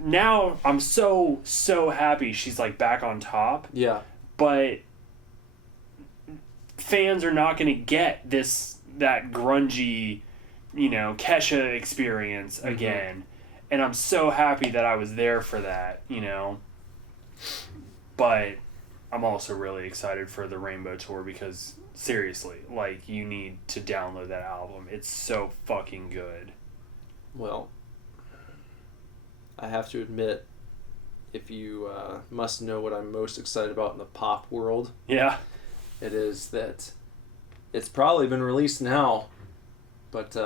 now I'm so happy she's like back on top. Yeah. But fans are not going to get that grungy, Kesha experience again. And I'm so happy that I was there for that, But I'm also really excited for the Rainbow Tour because, seriously, like, you need to download that album. It's so fucking good. Well, I have to admit, if you must know what I'm most excited about in the pop world, Yeah. it is that it's probably been released now, but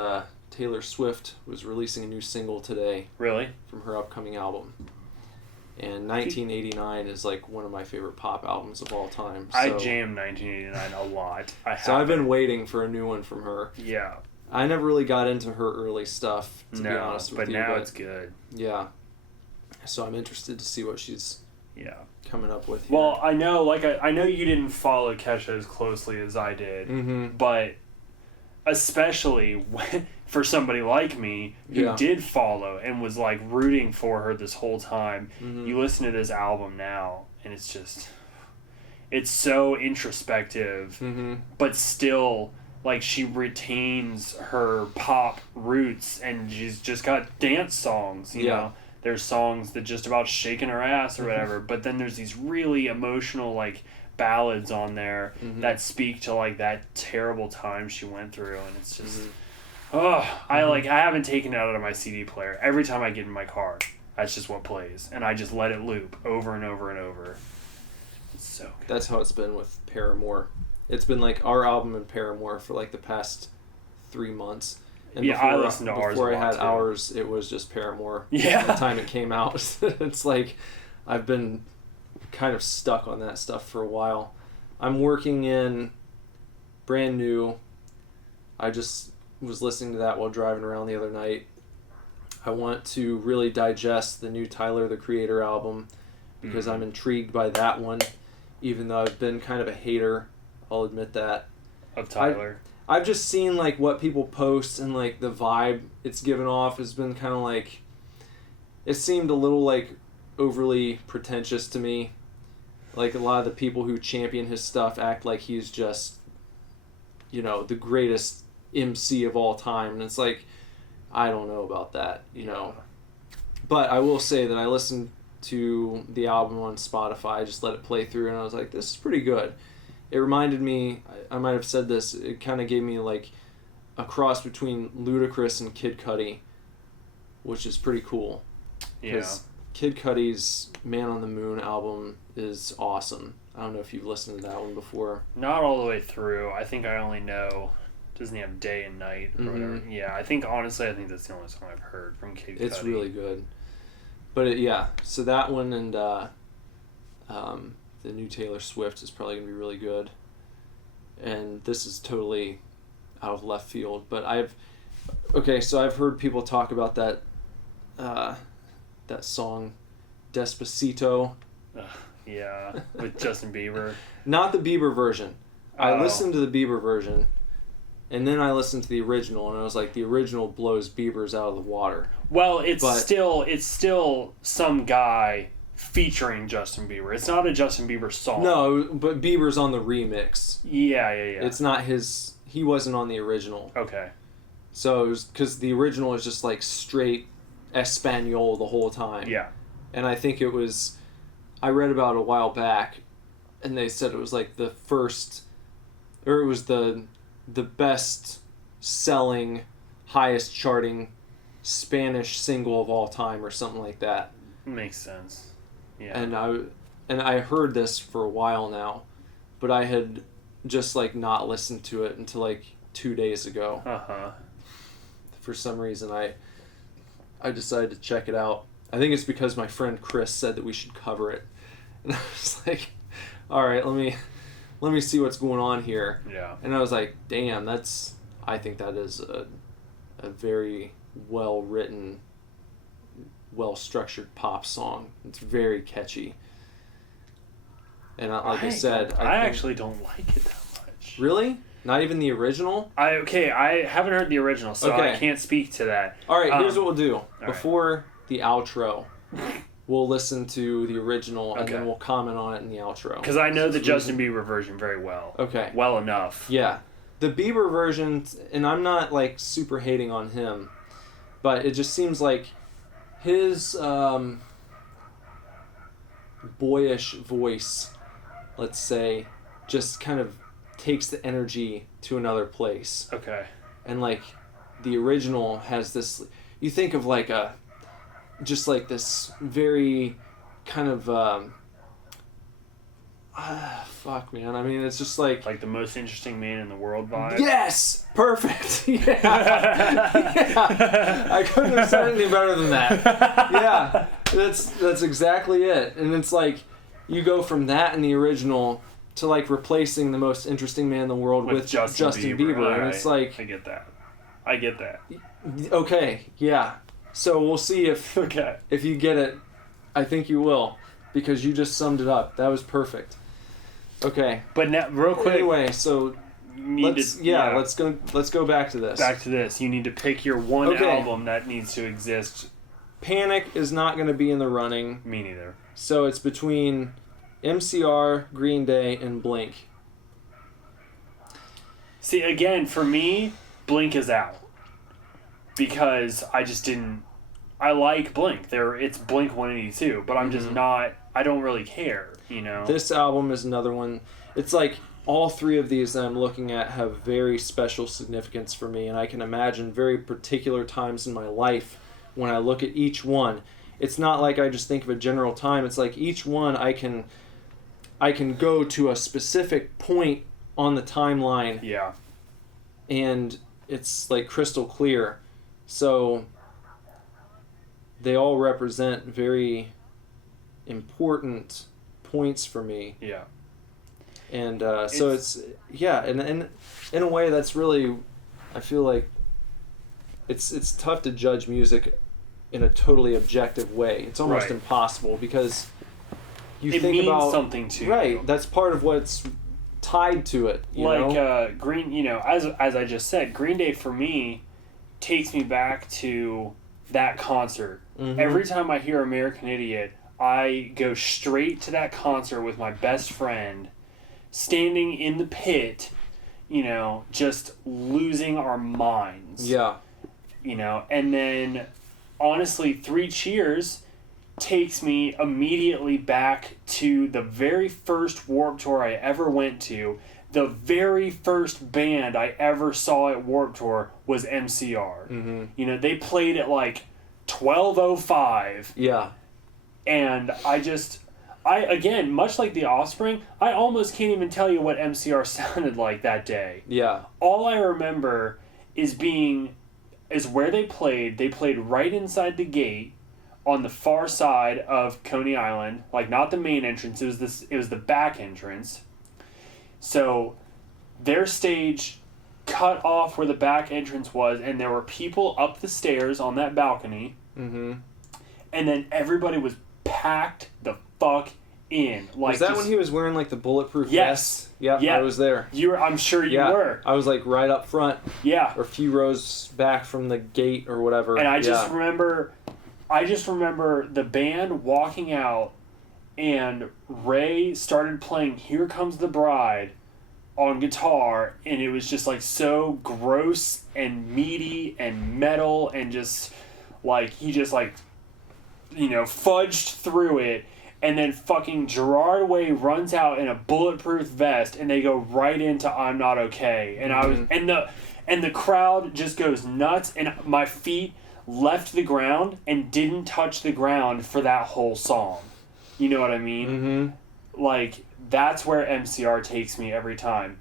Taylor Swift was releasing a new single today Really? from her upcoming album. And 1989 is like one of my favorite pop albums of all time. So, I jammed 1989 a lot. I've been waiting for a new one from her. Yeah. I never really got into her early stuff, to be honest with but you. now it's good. Yeah. So I'm interested to see what she's coming up with here. Well, I know you didn't follow Kesha as closely as I did, but especially for somebody like me who did follow and was like rooting for her this whole time, you listen to this album now and it's so introspective, but still like she retains her pop roots and she's just got dance songs, you know. There's songs that just about shaking her ass or whatever, but then there's these really emotional like ballads on there that speak to like that terrible time she went through, and it's just I haven't taken it out of my CD player. Every time I get in my car, that's just what plays, and I just let it loop over and over and over. It's so good. That's how it's been with Paramore. It's been like our album and Paramore for like the past 3 months. And I listened to ours before a I lot had too. ours, it was just Paramore. Yeah. By the time it came out, it's like I've been kind of stuck on that stuff for a while. I'm working in brand new. I just was listening to that while driving around the other night. I want to really digest the new Tyler, the Creator album because I'm intrigued by that one, even though I've been kind of a hater. I'll admit that. Of Tyler. I've just seen like what people post and like the vibe it's given off has been kind of like, it seemed a little like overly pretentious to me. Like a lot of the people who champion his stuff act like he's just, the greatest MC of all time. And it's like, I don't know about that, But I will say that I listened to the album on Spotify. I just let it play through and I was like, this is pretty good. It reminded me, I might have said this, it kind of gave me like a cross between Ludacris and Kid Cudi, which is pretty cool. Because Kid Cudi's Man on the Moon album is awesome. I don't know if you've listened to that one before. Not all the way through. I think I only know, doesn't he have Day and Night or whatever? Yeah, honestly, I think that's the only song I've heard from Kid Cudi. It's really good. But so that one and the new Taylor Swift is probably going to be really good. And this is totally out of left field. But I've heard people talk about that song, Despacito. Yeah, with Justin Bieber. Not the Bieber version. I listened to the Bieber version, and then I listened to the original, and I was like, the original blows Bieber's out of the water. Well, it's still some guy featuring Justin Bieber. It's not a Justin Bieber song. No, but Bieber's on the remix. Yeah. It's not his. He wasn't on the original. Okay. So it was because the original is just like straight Espanol the whole time. Yeah. And I think it was. I read about it a while back, and they said it was like the first, or it was the best selling, highest charting Spanish single of all time, or something like that. Makes sense. Yeah. And I heard this for a while now, but I had just like not listened to it until like 2 days ago. For some reason, I decided to check it out. I think it's because my friend Chris said that we should cover it, and I was like, all right, let me see what's going on here. Yeah. And I was like, damn, I think that is a very well written, well structured pop song. It's very catchy. And like I said, I actually don't like it that much. Really? Not even the original? I haven't heard the original, so I can't speak to that. All right, here's what we'll do. right. Before the outro, we'll listen to the original, and Okay. then we'll comment on it in the outro. Because I know the Justin Bieber version very well. Okay. Well enough. Yeah. The Bieber version, and I'm not like super hating on him, but it just seems like his boyish voice, let's say, just kind of takes the energy to another place. Okay. And like the original has this, you think of like just like this very kind of fuck, man. I mean, it's just like the most interesting man in the world vibe. Yes, perfect. Yeah. Yeah. I couldn't have said anything better than that. Yeah, that's exactly it. And it's like you go from that in the original to like replacing the most interesting man in the world with Justin Bieber. Right. And it's like, I get that. Okay, yeah. So we'll see if you get it. I think you will, because you just summed it up. That was perfect. Okay. But now, real quick. Anyway, so let's go back to this. Back to this. You need to pick your one album that needs to exist. Panic is not going to be in the running. Me neither. So it's between MCR, Green Day, and Blink. See, again, for me, Blink is out. Because I just didn't... I like Blink. It's Blink 182, but I'm just not... I don't really care, you know? This album is another one. It's like all three of these that I'm looking at have very special significance for me, and I can imagine very particular times in my life when I look at each one. It's not like I just think of a general time. It's like each one I can go to a specific point on the timeline. Yeah. And it's like crystal clear. So they all represent very important points for me. Yeah. And so it's and in a way that's really, I feel like it's tough to judge music in a totally objective way. It's almost impossible because you it think means about something to you. you. That's part of what's tied to it. You know? Green, as I just said, Green Day for me takes me back to that concert. Mm-hmm. Every time I hear American Idiot, I go straight to that concert with my best friend, standing in the pit, just losing our minds. Yeah. And then, honestly, 3 Cheers takes me immediately back to the very first Warped Tour I ever went to. The very first band I ever saw at Warped Tour was MCR. Mm-hmm. They played at like 12:05. Yeah. And again, much like The Offspring, I almost can't even tell you what MCR sounded like that day. Yeah. All I remember is where they played. They played right inside the gate on the far side of Coney Island, like not the main entrance. It was the back entrance. So their stage cut off where the back entrance was, and there were people up the stairs on that balcony. Mm-hmm. And then everybody was packed the fuck in. Like, was that when he was wearing like the bulletproof Yes. vest? Yeah, I was there. I'm sure you were. I was like right up front. Yeah. Or a few rows back from the gate or whatever. And I just remember the band walking out, and Ray started playing Here Comes the Bride on guitar, and it was just like so gross and meaty and metal, and just like he just like fudged through it, and then fucking Gerard Way runs out in a bulletproof vest, and they go right into I'm Not Okay, and I was and the crowd just goes nuts, and my feet left the ground and didn't touch the ground for that whole song. You know what I mean? Mm-hmm. Like, that's where MCR takes me every time.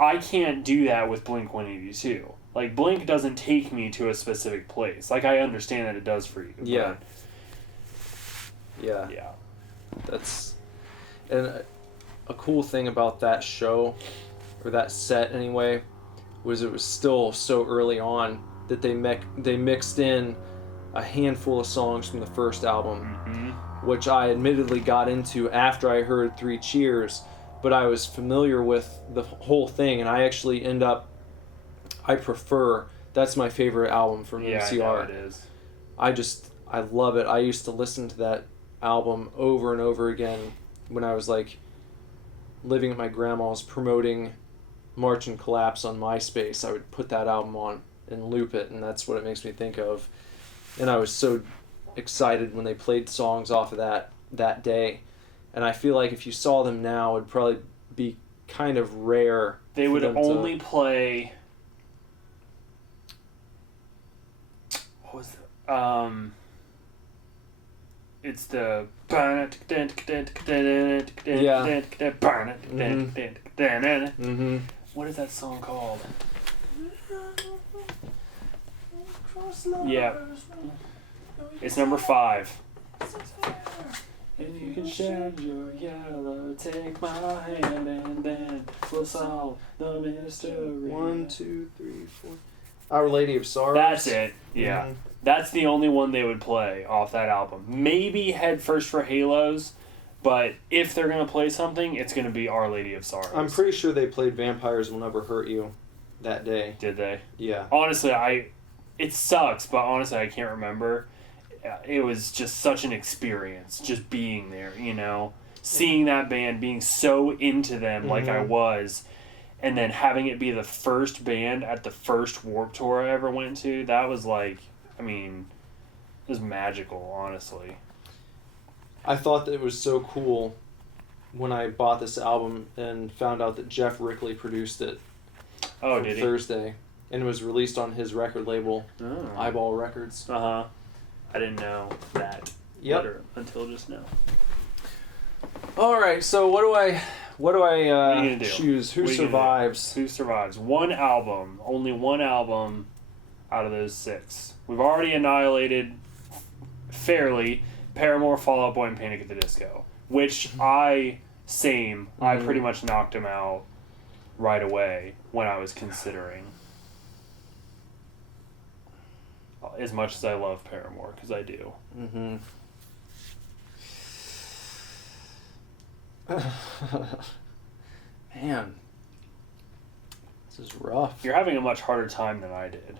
I can't do that with Blink-182. Like, Blink doesn't take me to a specific place. Like, I understand that it does for you. Yeah. But, yeah. That's... And a cool thing about that show, or that set anyway, was it was still so early on that they mixed in a handful of songs from the first album, which I admittedly got into after I heard Three Cheers, but I was familiar with the whole thing, and I actually I prefer, that's my favorite album from MCR. Yeah, I know it is. I love it. I used to listen to that album over and over again when I was like living at my grandma's promoting March and Collapse on MySpace. I would put that album on and loop it, and that's what it makes me think of. And I was so excited when they played songs off of that day. And I feel like if you saw them now, it'd probably be kind of rare. They would only play... What was the... It's the... What is that song called? Yeah. It's number 5. And you can shed your yellow, take my hand, and then we'll solve the mystery. 1, 2, 3, 4. Our Lady of Sorrows. That's it. Yeah. Mm-hmm. That's the only one they would play off that album. Maybe Head First for Halos, but if they're going to play something, it's going to be Our Lady of Sorrows. I'm pretty sure they played Vampires Will Never Hurt You that day. Did they? Yeah. Honestly, it sucks, but honestly, I can't remember. It was just such an experience, just being there, you know? Seeing that band, being so into them like I was, and then having it be the first band at the first Warped Tour I ever went to, that was like, I mean, it was magical, honestly. I thought that it was so cool when I bought this album and found out that Jeff Rickley produced it. Oh, did he? Thursday. And it was released on his record label, Eyeball Records. Uh-huh. I didn't know that until just now. All right, so what do I choose? Who survives? Who survives? One album, only one album out of those 6. We've already annihilated fairly Paramore, Fall Out Boy, and Panic at the Disco, which I pretty much knocked him out right away when I was considering. As much as I love Paramore, because I do. Mm-hmm. Man, this is rough. You're having a much harder time than I did.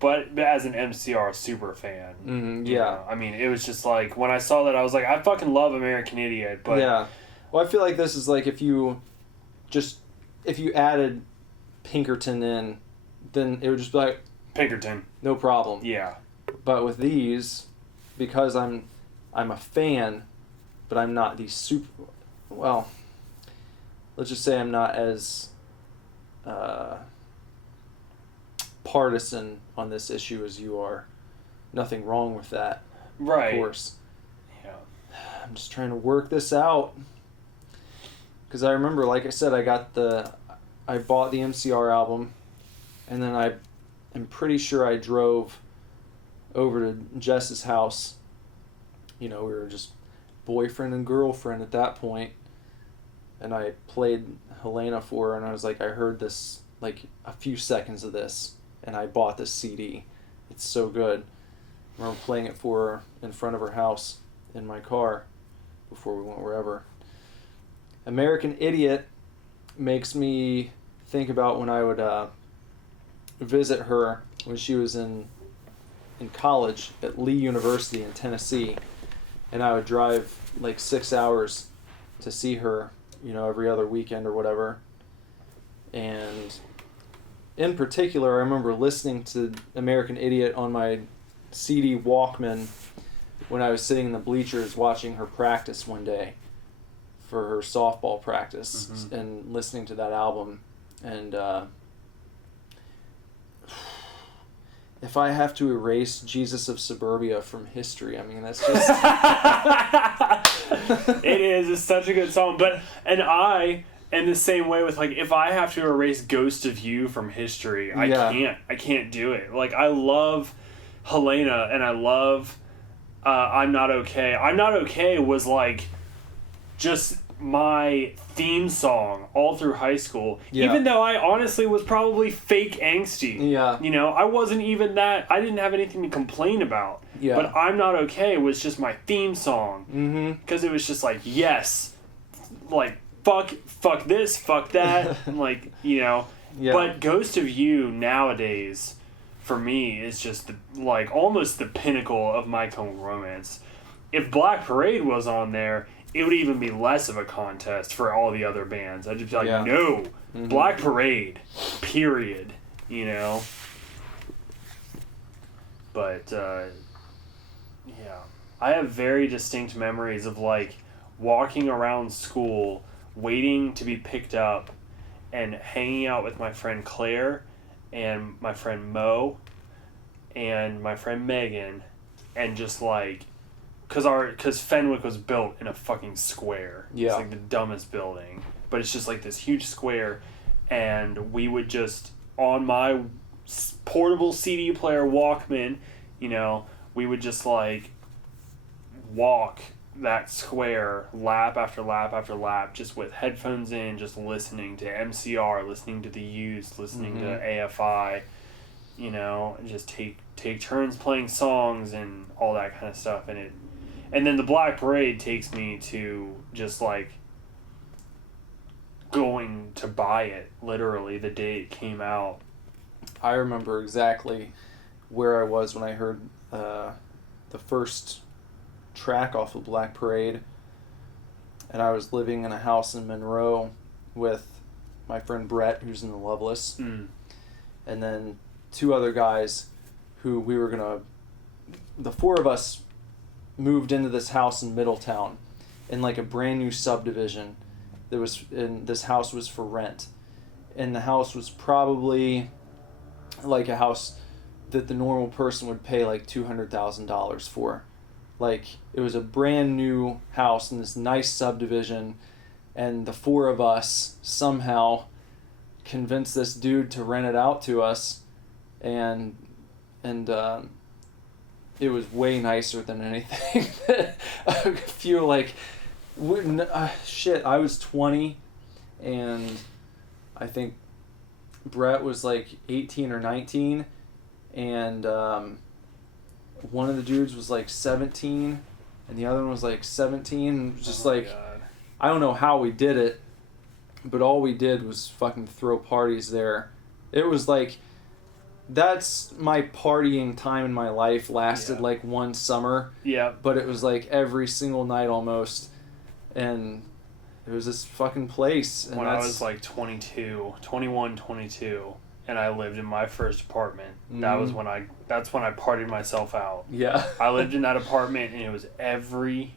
But as an MCR super fan, yeah. know, I mean, it was just like, when I saw that, I was like, I fucking love American Idiot, but... Yeah. Well, I feel like this is like if you added Pinkerton in, then it would just be like... Pinkerton. No problem. Yeah. But with these, because I'm a fan, but I'm not the super... Well, let's just say I'm not as partisan on this issue as you are. Nothing wrong with that. Right. Of course. Yeah. I'm just trying to work this out. Because I remember, like I said, I bought the MCR album, and then I'm pretty sure I drove over to Jess's house. You know, we were just boyfriend and girlfriend at that point. And I played Helena for her, and I was like, I heard this, like, a few seconds of this, and I bought this CD. It's so good. I remember playing it for her in front of her house in my car before we went wherever. American Idiot makes me think about when I would visit her when she was in college at Lee University in Tennessee, and I would drive like 6 hours to see her, you know, every other weekend or whatever. And in particular, I remember listening to American Idiot on my CD Walkman when I was sitting in the bleachers watching her practice one day for her softball practice, and listening to that album. And if I have to erase Jesus of Suburbia from history, I mean, that's just... It is. It's such a good song. And I And the same way with, like, if I have to erase Ghost of You from history, I can't do it. Like, I love Helena, and I love I'm Not Okay. I'm Not Okay was, like, just my theme song all through high school. Yeah. Even though I honestly was probably fake angsty. Yeah. You know, I wasn't even that... I didn't have anything to complain about. Yeah. But I'm Not Okay was just my theme song. Mm-hmm. Because it was just like, yes, like, fuck this, fuck that, and, like, you know. Yeah. But Ghost of You nowadays, for me, is just, like, almost the pinnacle of My Chemical Romance. If Black Parade was on there, it would even be less of a contest for all the other bands. I'd just be like, no, Black Parade, period, you know. But, yeah. I have very distinct memories of, like, walking around school, waiting to be picked up, and hanging out with my friend Claire, and my friend Mo, and my friend Megan, and just, like, because Fenwick was built in a fucking square. Yeah. It's, like, the dumbest building. But it's just, like, this huge square, and we would just, on my portable CD player Walkman, you know, we would just, like, walk that square lap after lap after lap, just with headphones in, just listening to MCR, listening to The Used, listening to AFI, you know, and just take turns playing songs and all that kind of stuff. And then the Black Parade takes me to just, like, going to buy it literally the day it came out. I remember exactly where I was when I heard the first track off of Black Parade, and I was living in a house in Monroe with my friend Brett, who's in the Loveless, and then two other guys who the four of us moved into this house in Middletown in, like, a brand new subdivision this house was for rent, and the house was probably like a house that the normal person would pay like $200,000 for. Like, it was a brand new house in this nice subdivision, and the four of us somehow convinced this dude to rent it out to us, and it was way nicer than anything. A few, like, I was 20, and I think Brett was like 18 or 19, and one of the dudes was like 17, and the other one was like 17, and it was just God. I don't know how we did it, but all we did was fucking throw parties there. It was like, that's my partying time in my life, lasted like one summer. Yeah. But it was like every single night almost, and it was this fucking place. And when I was like 21, 22, and I lived in my first apartment, that's when I partied myself out. Yeah. I lived in that apartment, and it was every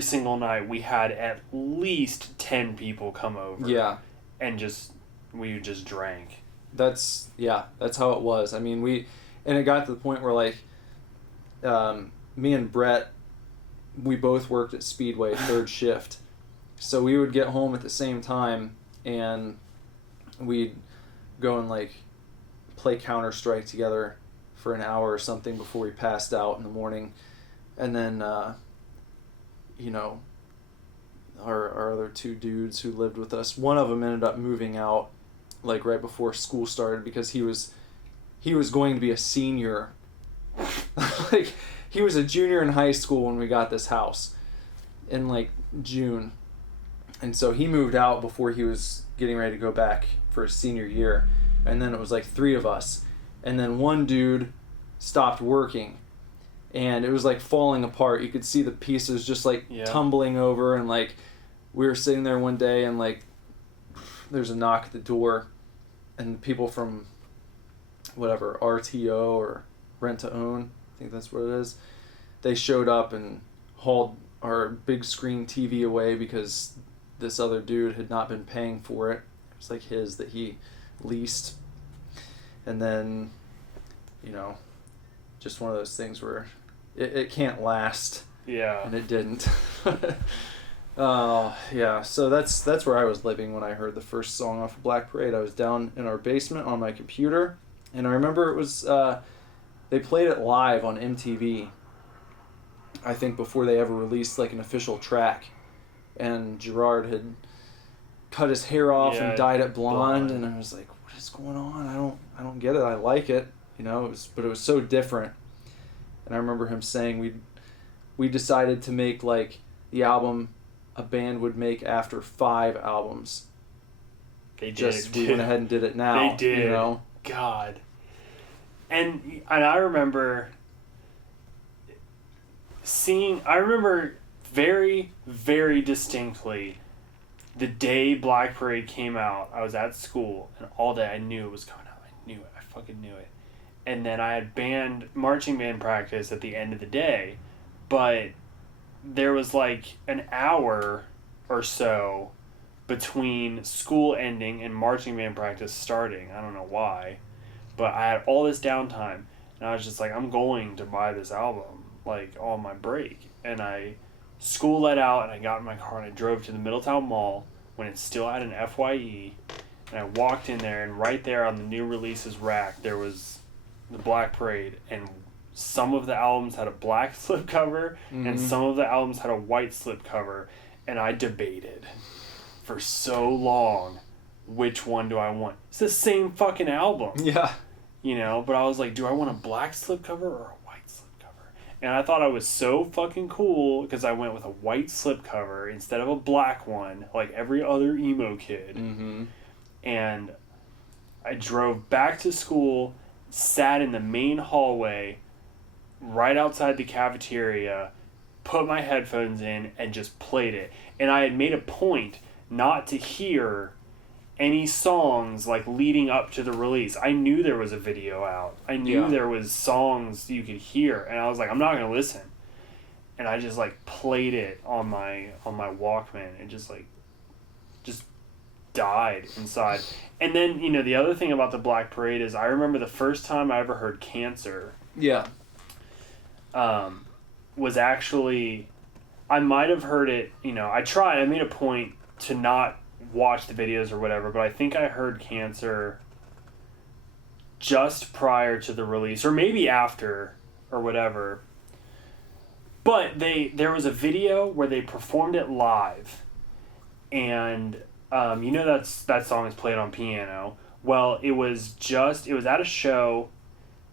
single night we had at least 10 people come over. Yeah. And we just drank. That's how it was. I mean, and it got to the point where, like, me and Brett, we both worked at Speedway third shift, so we would get home at the same time, and we'd go and, like, play Counter-Strike together for an hour or something before we passed out in the morning, and then you know, our other two dudes who lived with us, one of them ended up moving out like right before school started because he was going to be a senior. Like, he was a junior in high school when we got this house in like June, and so he moved out before he was getting ready to go back for his senior year, and then it was like three of us, and then one dude stopped working, and it was like falling apart. You could see the pieces just like tumbling over, and like we were sitting there one day, and like there's a knock at the door, and people from whatever RTO or Rent to Own, I think that's what it is, they showed up and hauled our big screen TV away because this other dude had not been paying for it. It was like his that he leased. And then, you know, just one of those things where it can't last. Yeah. And it didn't. Yeah. So that's where I was living when I heard the first song off of Black Parade. I was down in our basement on my computer, and I remember it was they played it live on MTV. I think before they ever released like an official track, and Gerard had cut his hair off and dyed it blonde, and I was like, what is going on? I don't get it. I like it, you know. But it was so different. And I remember him saying we decided to make like the album a band would make after 5 albums. They did. We went ahead and did it now. They did. You know? God. And I remember very, very distinctly the day Black Parade came out. I was at school, and all day I knew it was coming out. I knew it. I fucking knew it. And then I had marching band practice at the end of the day, but there was like an hour or so between school ending and marching band practice starting. I don't know why, but I had all this downtime, and I was just like, I'm going to buy this album like on my break. And school let out, and I got in my car and I drove to the Middletown Mall when it still had an FYE, and I walked in there, and right there on the new releases rack there was the Black Parade, and some of the albums had a black slipcover, and some of the albums had a white slipcover, and I debated for so long which one do I want. It's the same fucking album. Yeah. You know, but I was like, do I want a black slipcover or a white slipcover? And I thought I was so fucking cool because I went with a white slipcover instead of a black one, like every other emo kid. Mm-hmm. And I drove back to school, sat in the main hallway right outside the cafeteria, put my headphones in, and just played it. And I had made a point not to hear any songs like leading up to the release. I knew there was a video out. I knew there was songs you could hear, and I was like, I'm not gonna listen. And I just like played it on my Walkman, and just died inside. And then, you know, the other thing about the Black Parade is I remember the first time I ever heard Cancer. Yeah. Was actually, I might have heard it, you know, I made a point to not watch the videos or whatever, but I think I heard Cancer just prior to the release, or maybe after, or whatever. But there was a video where they performed it live, and you know that song is played on piano. Well, it was at a show,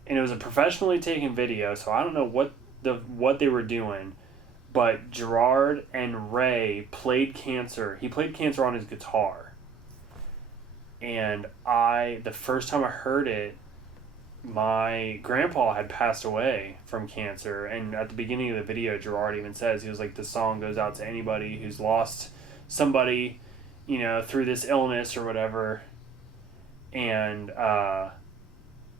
and it was a professionally taken video, so I don't know what they were doing, but Gerard and Ray played Cancer. He played Cancer on his guitar. And the first time I heard it, my grandpa had passed away from cancer, and at the beginning of the video, Gerard even says, he was like, this song goes out to anybody who's lost somebody, you know, through this illness or whatever. And I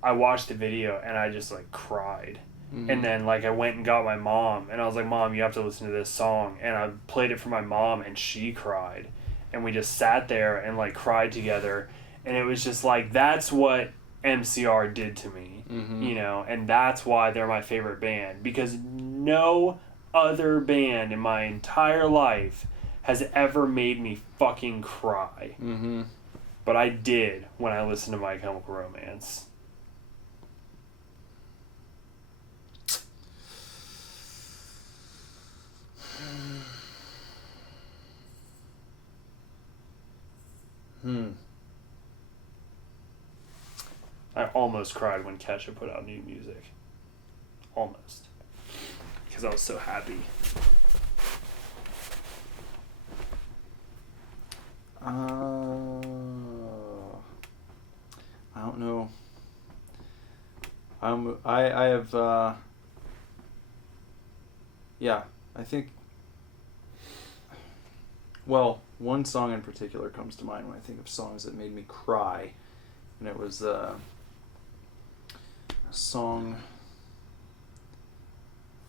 watched the video, and I just like cried. Mm-hmm. And then like I went and got my mom, and I was like, Mom, you have to listen to this song. And I played it for my mom, and she cried. And we just sat there and like cried together. And it was just like, that's what MCR did to me, you know, and that's why they're my favorite band, because no other band in my entire life has ever made me fucking cry. Mm-hmm. But I did when I listened to My Chemical Romance. I almost cried when Kesha put out new music. Almost. Because I was so happy. I don't know. I have yeah, I think, well, one song in particular comes to mind when I think of songs that made me cry, and it was a song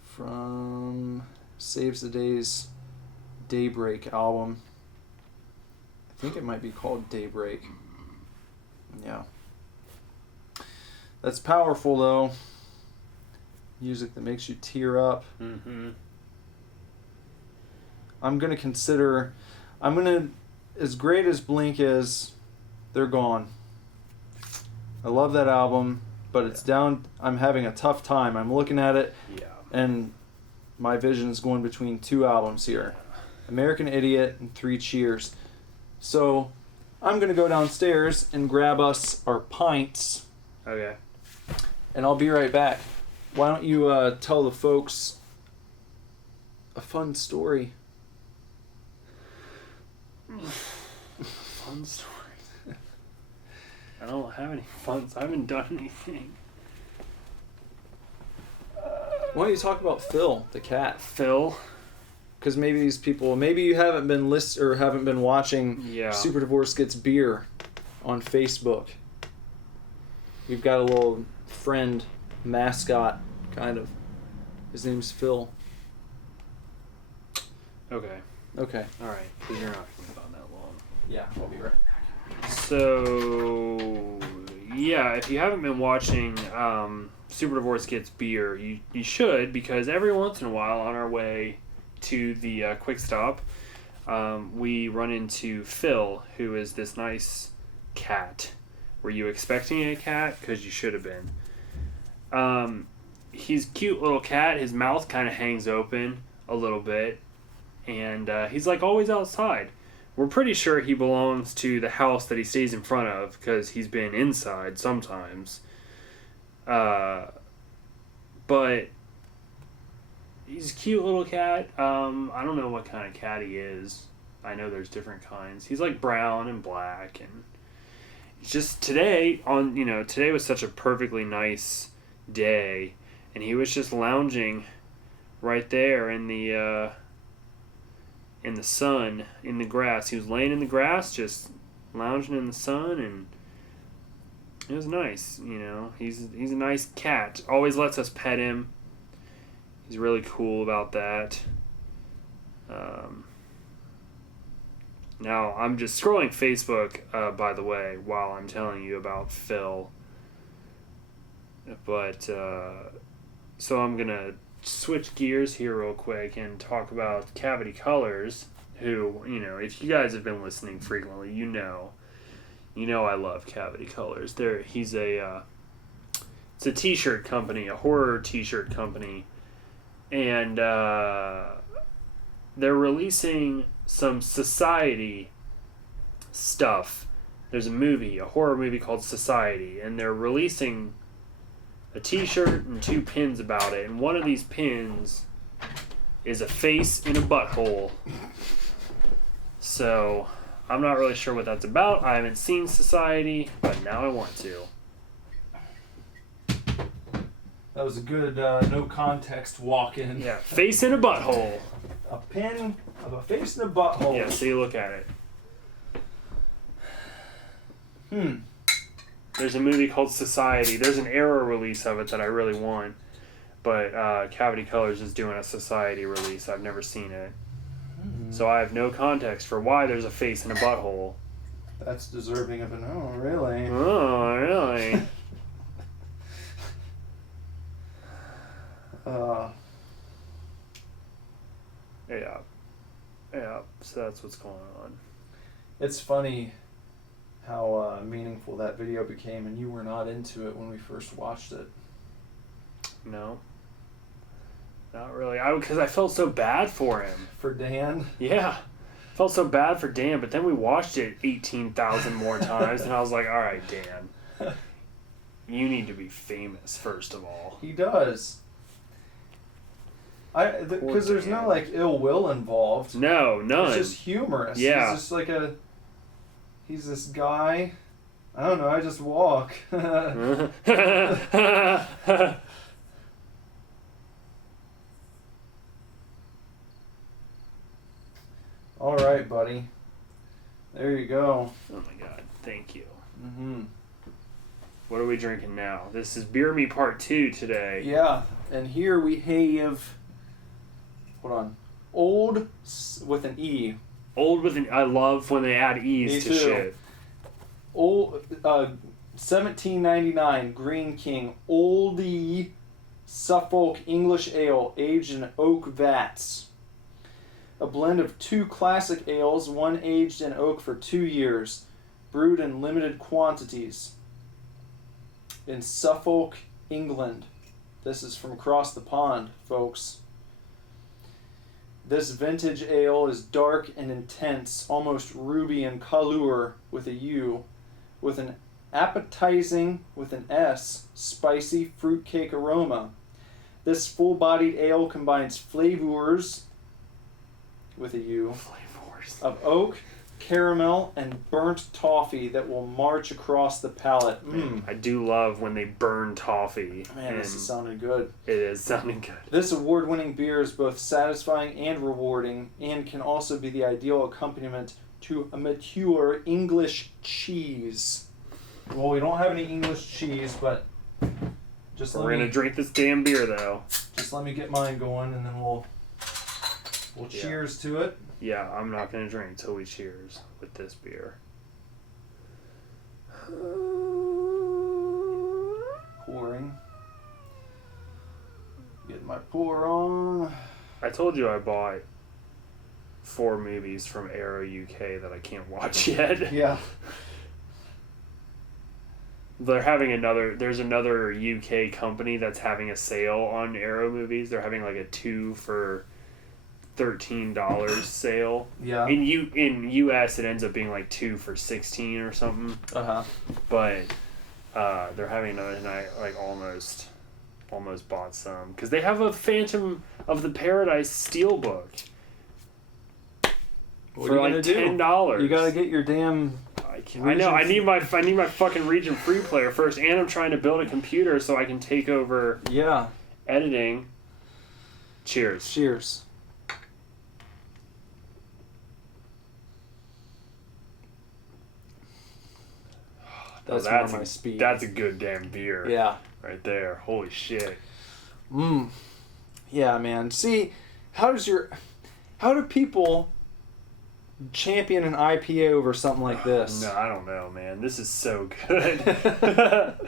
from Saves the Day's Daybreak album. I think it might be called Daybreak. Yeah. That's powerful, though. Music that makes you tear up. I'm going to consider... I'm going to... As great as Blink is, they're gone. I love that album, but it's down... I'm having a tough time. I'm looking at it, and my vision is going between two albums here. American Idiot and Three Cheers. So, I'm going to go downstairs and grab us our pints. Okay. And I'll be right back. Why don't you tell the folks a fun story? Fun story. I don't have any fun. I haven't done anything. Why don't you talk about Phil, the cat? Phil? Because maybe these people, maybe you haven't been haven't been watching Super Divorce Gets Beer on Facebook. We've got a little friend, mascot, kind of. His name's Phil. Okay. Okay. All right. Because you're not going to be on that long. Yeah, I'll be right back. So, yeah, if you haven't been watching Super Divorce Gets Beer, you should, because every once in a while on our way to the quick stop, we run into Phil, who is this nice cat. Were you expecting a cat? Because you should have been. He's a cute little cat. His mouth kind of hangs open a little bit. And he's like always outside. We're pretty sure he belongs to the house that he stays in front of, because he's been inside sometimes. But he's a cute little cat. I don't know what kind of cat he is. I know there's different kinds. He's like brown and black, and it's just today was such a perfectly nice day, and he was just lounging right there in the sun, in the grass. He was laying in the grass, just lounging in the sun, and it was nice. He's a nice cat. Always lets us pet him. He's really cool about that. Now, I'm just scrolling Facebook, by the way, while I'm telling you about Phil. But, so I'm going to switch gears here real quick and talk about Cavity Colors, who, if you guys have been listening frequently, you know I love Cavity Colors. It's a t-shirt company, a horror t-shirt company. And they're releasing some Society stuff. There's a horror movie called Society, and they're releasing a t-shirt and 2 pins about it. And one of these pins is a face in a butthole. So, I'm not really sure what that's about. I haven't seen Society, but now I want to. That was a good no context walk-in. Yeah, face in a butthole. A pin of a face in a butthole. Yeah, so you look at it. There's a movie called Society. There's an Arrow release of it that I really want. But Cavity Colors is doing a Society release. I've never seen it. So I have no context for why there's a face in a butthole. That's deserving of an oh, really? Oh, really? Yeah, so that's what's going on. It's funny how meaningful that video became, and you were not into it when we first watched it. No. Not really. Because I felt so bad for him. For Dan? Yeah. Felt so bad for Dan, but then we watched it 18,000 more times, and I was like, all right, Dan. You need to be famous, first of all. He does. Because there's no like ill will involved. No, none. It's just humorous. Yeah. He's just he's this guy. I don't know. I just walk. All right, buddy. There you go. Oh my God! Thank you. Mm-hmm. What are we drinking now? This is Beer Me Part 2 today. Yeah, and here we have. Hold on. Old with an E. Old with an... I love when they add E's to shit. Old, 1799 Green King Oldie Suffolk English Ale aged in oak vats. A blend of 2 classic ales, one aged in oak for 2 years, brewed in limited quantities. In Suffolk, England. This is from across the pond, folks. This vintage ale is dark and intense, almost ruby in color with a U, with an appetizing, with an S, spicy fruitcake aroma. This full-bodied ale combines flavors, with a U, of oak, caramel, and burnt toffee that will march across the palate. I do love when they burn toffee. Man, this is sounding good. It is sounding good. This award-winning beer is both satisfying and rewarding, and can also be the ideal accompaniment to a mature English cheese. Well, we don't have any English cheese, but we're gonna drink this damn beer though. Just let me get mine going, and then we'll cheers to it. Yeah, I'm not gonna drink until we cheers with this beer. Pouring. Get my pour on. I told you I bought 4 movies from Arrow UK that I can't watch yet. Yeah. There's another UK company that's having a sale on Arrow movies. They're having like a 2 for $13 sale. Yeah. In US it ends up being like 2 for $16 or something. But they're having another, and I like almost bought some because they have a Phantom of the Paradise Steelbook for like $10. You gotta get your damn. I know. I need my fucking Region Free player first, and I'm trying to build a computer so I can take over. Yeah. Editing. Cheers. Cheers. That's more my speed. That's a good damn beer. Yeah. Right there. Holy shit. Yeah, man. See, how do people champion an IPA over something like this? No, I don't know, man. This is so good.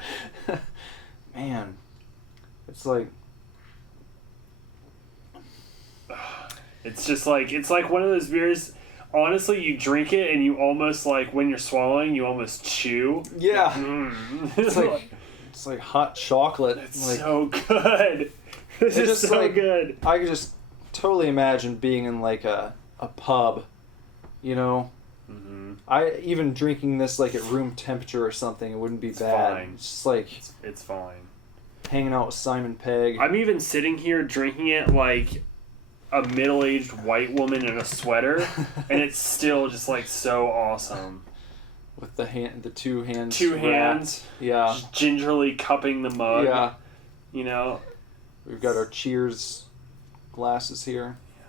Man. It's like it's like one of those beers. Honestly, you drink it and you almost like when you're swallowing, you almost chew. Yeah. It's like hot chocolate. It's like, so good. This is so like, good. I could just totally imagine being in like a pub, you know. Mm-hmm. I even drinking this like at room temperature or something, it wouldn't be bad. Fine. It's just like it's fine. Hanging out with Simon Pegg. I'm even sitting here drinking it like a middle-aged white woman in a sweater, and it's still just like so awesome. With the two hands. Two wrapped. hands. Yeah. Just gingerly cupping the mug. Yeah. You know. We've got our Cheers glasses here. Yeah.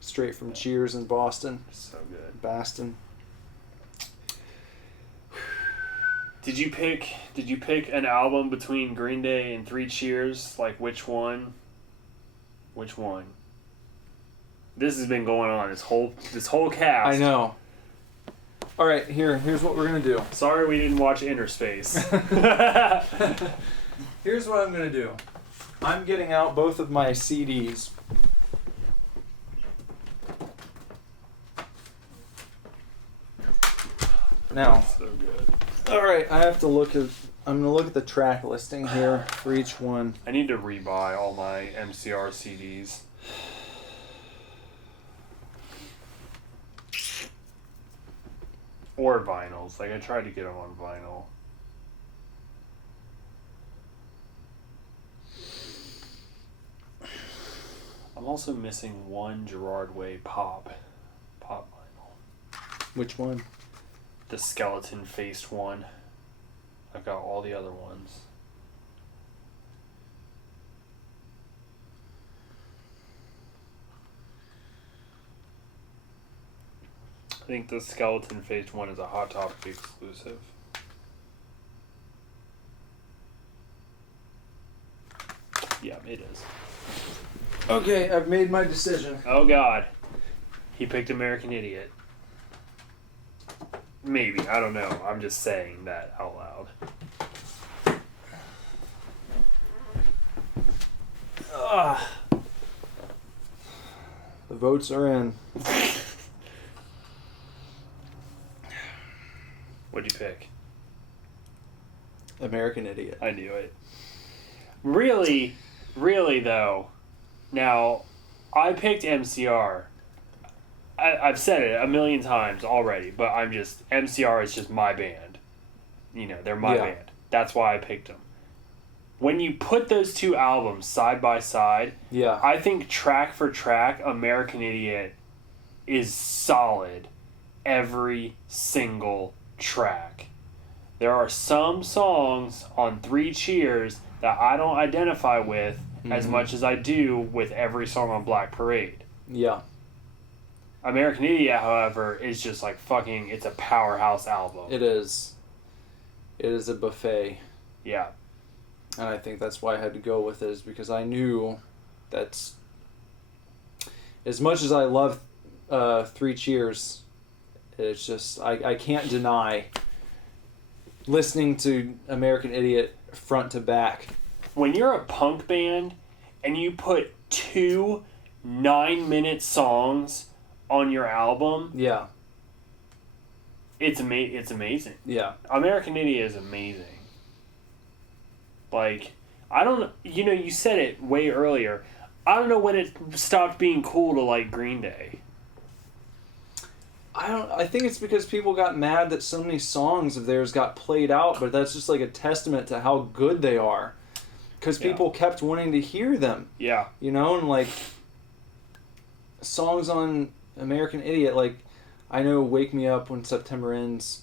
Straight from Cheers in Boston. So good. Boston. Did you pick an album between Green Day and 3 Cheers? Like which one? Which one? This has been going on this whole cast. I know. All right, here's what we're gonna do. Sorry we didn't watch Interspace. Here's what I'm gonna do. I'm getting out both of my CDs. Now. So good. All right, I'm gonna look at the track listing here for each one. I need to rebuy all my MCR CDs. Or vinyls. Like, I tried to get them on vinyl. I'm also missing one Gerard Way pop vinyl. Which one? The skeleton-faced one. I've got all the other ones. I think the skeleton-faced one is a Hot Topic exclusive. Yeah, it is. Okay, I've made my decision. Oh God. He picked American Idiot. Maybe, I don't know. I'm just saying that out loud. The votes are in. What'd you pick? American Idiot. I knew it. Really, really though. Now, I picked MCR. I've said it a million times already, but MCR is just my band. You know, they're my band. That's why I picked them. When you put those two albums side by side, I think track for track, American Idiot is solid every single track. There are some songs on Three Cheers that I don't identify with as much as I do with every song on Black Parade. Yeah. American Idiot, however, is just like fucking, it's a powerhouse album. It is. It is a buffet. Yeah. And I think that's why I had to go with it, is because I knew that's... As much as I love Three Cheers, it's just... I can't deny listening to American Idiot front to back. When you're a punk band and you put 2 9-minute songs on your album, it's amazing. Yeah. American Idiot is amazing. Like, I don't... You know, you said it way earlier. I don't know when it stopped being cool to like Green Day. I think it's because people got mad that so many songs of theirs got played out, but that's just like a testament to how good they are. Because people kept wanting to hear them. Yeah. You know, and like songs on American Idiot, like I know Wake Me Up When September Ends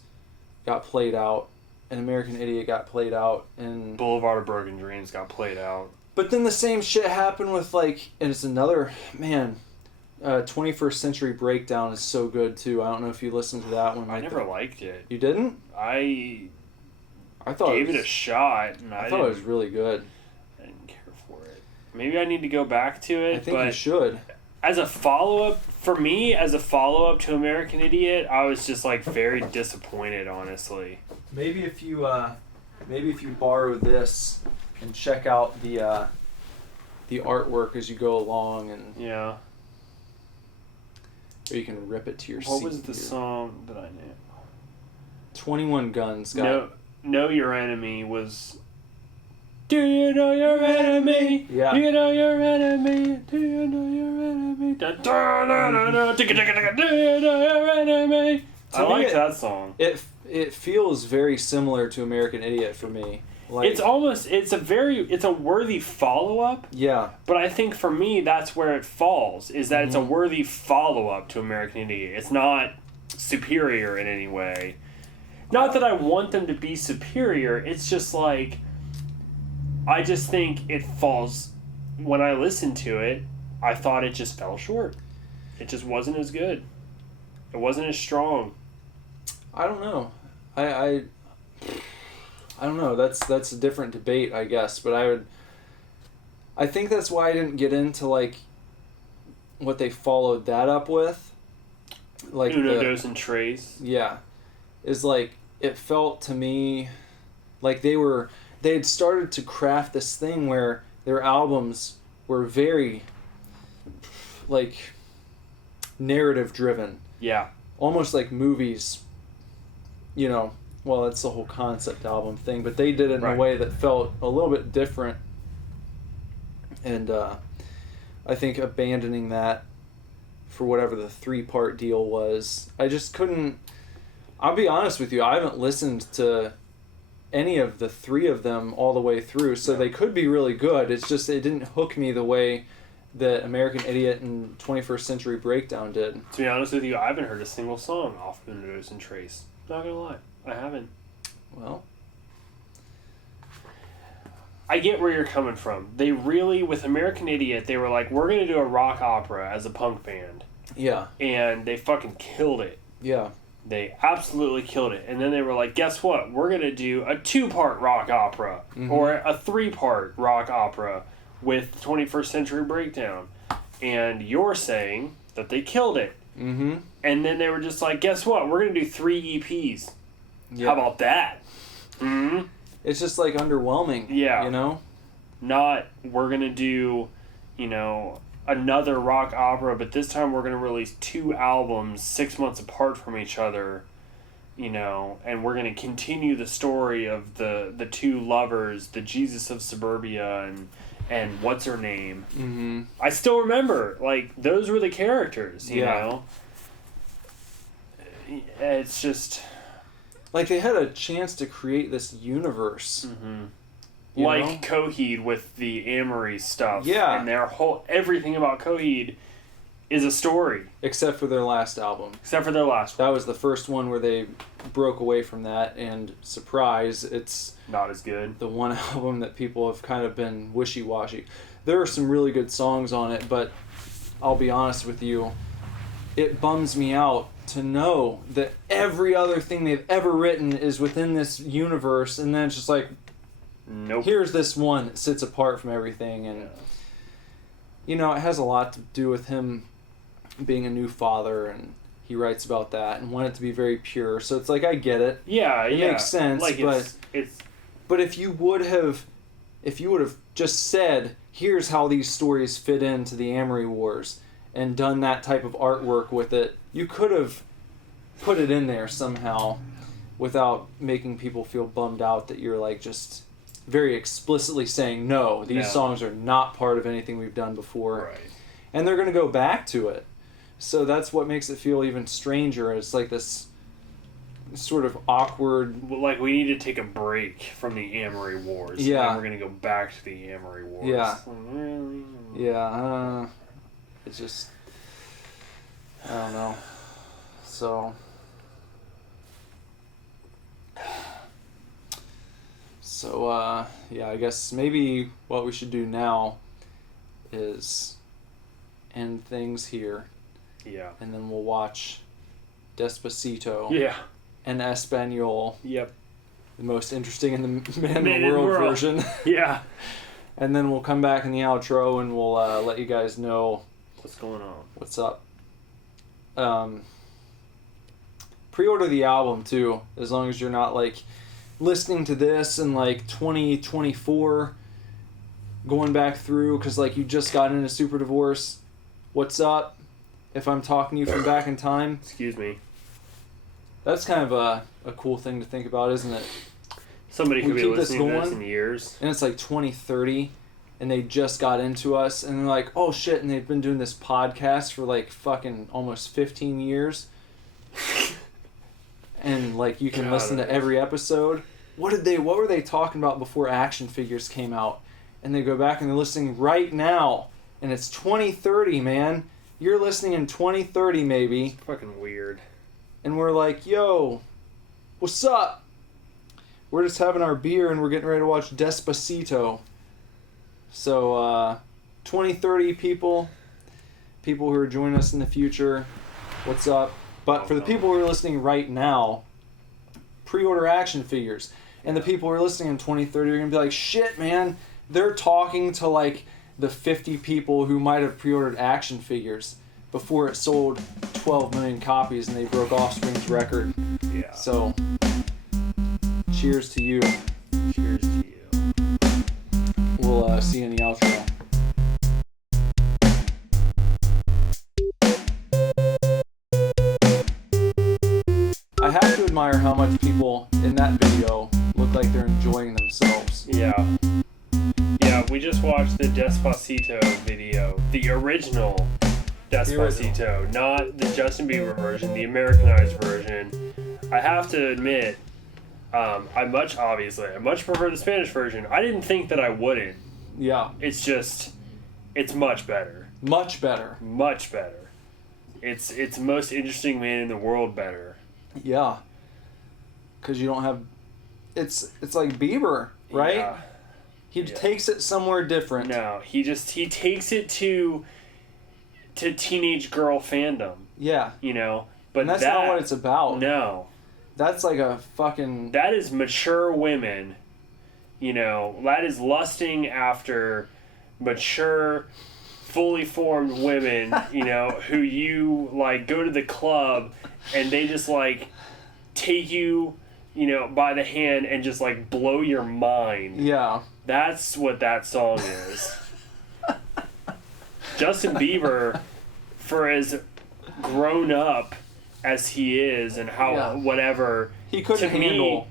got played out, and American Idiot got played out, and Boulevard of Broken Dreams got played out. But then the same shit happened with like, and it's another, man, 21st Century Breakdown is so good too. I don't know if you listened to that one. I never liked it. You didn't? I thought gave it a shot, and I thought it was really good. I didn't care for it. Maybe I need to go back to it. I think you should. As a follow-up, for me, as a follow-up to American Idiot, I was just like very disappointed, honestly. Maybe if you borrow this and check out the artwork as you go along, and yeah, or you can rip it to your. What was the song that I knew? 21 Guns. Know Your Enemy was. Do you know your enemy? Yeah. Do you know your enemy? Do you know your enemy? Do you know your enemy? I like that song. It feels very similar to American Idiot for me. Like, it's a worthy follow-up. Yeah. But I think for me that's where it falls, is that it's a worthy follow-up to American Idiot. It's not superior in any way. Not that I want them to be superior, it's just like, I just think it falls, when I listened to it, I thought it just fell short. It just wasn't as good. It wasn't as strong. I don't know. I don't know. That's a different debate, I guess. But I think that's why I didn't get into like what they followed that up with. Like Uno, Dos, and Tres. Yeah, is like it felt to me like they had started to craft this thing where their albums were very like narrative driven. Yeah. Almost like movies. You know, well, that's the whole concept album thing, but they did it in a way that felt a little bit different. And I think abandoning that for whatever the 3-part deal was, I just couldn't... I'll be honest with you, I haven't listened to any of the 3 of them all the way through, so they could be really good. It's just it didn't hook me the way that American Idiot and 21st Century Breakdown did. To be honest with you, I haven't heard a single song off Uno, Dos, and Tres. Not gonna lie, I haven't. Well, I get where you're coming from. They really, with American Idiot, they were like, we're gonna do a rock opera as a punk band. Yeah. And they fucking killed it. Yeah. They absolutely killed it. And then they were like, guess what? We're gonna do a 2-part rock opera. Or a 3-part rock opera with 21st Century Breakdown. And you're saying that they killed it. Mm-hmm. And then they were just like, guess what? We're going to do 3 EPs. Yeah. How about that? Mm-hmm. It's just like underwhelming. Yeah. You know? Not, we're going to do, you know, another rock opera, but this time we're going to release 2 albums 6 months apart from each other, you know, and we're going to continue the story of the 2 lovers, the Jesus of Suburbia and what's her name. Mm-hmm. I still remember, like, those were the characters, you Yeah. know? It's just... Like, they had a chance to create this universe. Mm-hmm. You Like know? Coheed with the Amory stuff. Yeah. And their everything about Coheed is a story. Except for their last album. Except for their last one. That was the first one where they broke away from that, and surprise, it's Not as good. the one album that people have kind of been wishy-washy. There are some really good songs on it, but I'll be honest with you, it bums me out to know that every other thing they've ever written is within this universe, and then it's just like, Nope. here's this one that sits apart from everything, and you know, it has a lot to do with him being a new father, and he writes about that and want it to be very pure. So it's like, I get it. Yeah, It makes sense, like but it's if you would have just said, here's how these stories fit into the Amory Wars, and done that type of artwork with it, you could have put it in there somehow without making people feel bummed out that you're like just very explicitly saying, no, these No. songs are not part of anything we've done before. right. And they're going to go back to it. So that's what makes it feel even stranger. It's like this sort of awkward... Like, we need to take a break from the Amory Wars. Yeah. And then we're going to go back to the Amory Wars. Yeah. Yeah, it's just... I don't know. So... yeah, I guess maybe what we should do now is end things here, Yeah. and then we'll watch Despacito Yeah. and Espanol, Yep. the most interesting in the Man in Man the in the World World. version. Yeah. And then we'll come back in the outro and we'll let you guys know What's going on? what's up. Pre-order the album too, as long as you're not like listening to this in like 2024, going back through because like you just got into Super Divorce. What's up? If I'm talking to you from back in time, Excuse me. that's kind of a cool thing to think about, isn't it? Somebody We could be keep this listening to this going. in years. And it's like 2030, and they just got into us, and they're like, oh shit, and they've been doing this podcast for like fucking almost 15 years. And like you can God, listen to every episode. What were they talking about before action figures came out? And they go back and they're listening right now, and it's 2030, man. You're listening in 2030 maybe, Fucking weird. and we're like, yo, what's up? We're just having our beer and we're getting ready to watch Despacito. So 2030 people who are joining us in the future, what's up? But for the people who are listening right now, pre-order action figures. And the people who are listening in 2030 are going to be like, shit, man, they're talking to like the 50 people who might have pre-ordered action figures before it sold 12 million copies and they broke Offspring's record. Yeah. So, cheers to you. Cheers to you. We'll see you in the outro. I have to admire how much people in that video look like they're enjoying themselves. Yeah. Yeah, we just watched the Despacito video. The original Despacito, not the Justin Bieber version, the Americanized version. I have to admit, I much prefer the Spanish version. I didn't think that I wouldn't. Yeah, It's just, it's much better. much better. Much better. It's the most interesting man in the world better. Yeah, because you don't have. It's like Bieber, right? Yeah. He takes it somewhere different. No, he takes it to teenage girl fandom, Yeah, you know. But and that's not what it's about. No, That's like a fucking. that is mature women, you know. That is lusting after mature, fully formed women, you know, who you like go to the club and they just like take you, you know, by the hand and just like blow your mind. Yeah. That's what that song is. Justin Bieber, for as grown up as he is and how whatever, he couldn't handle.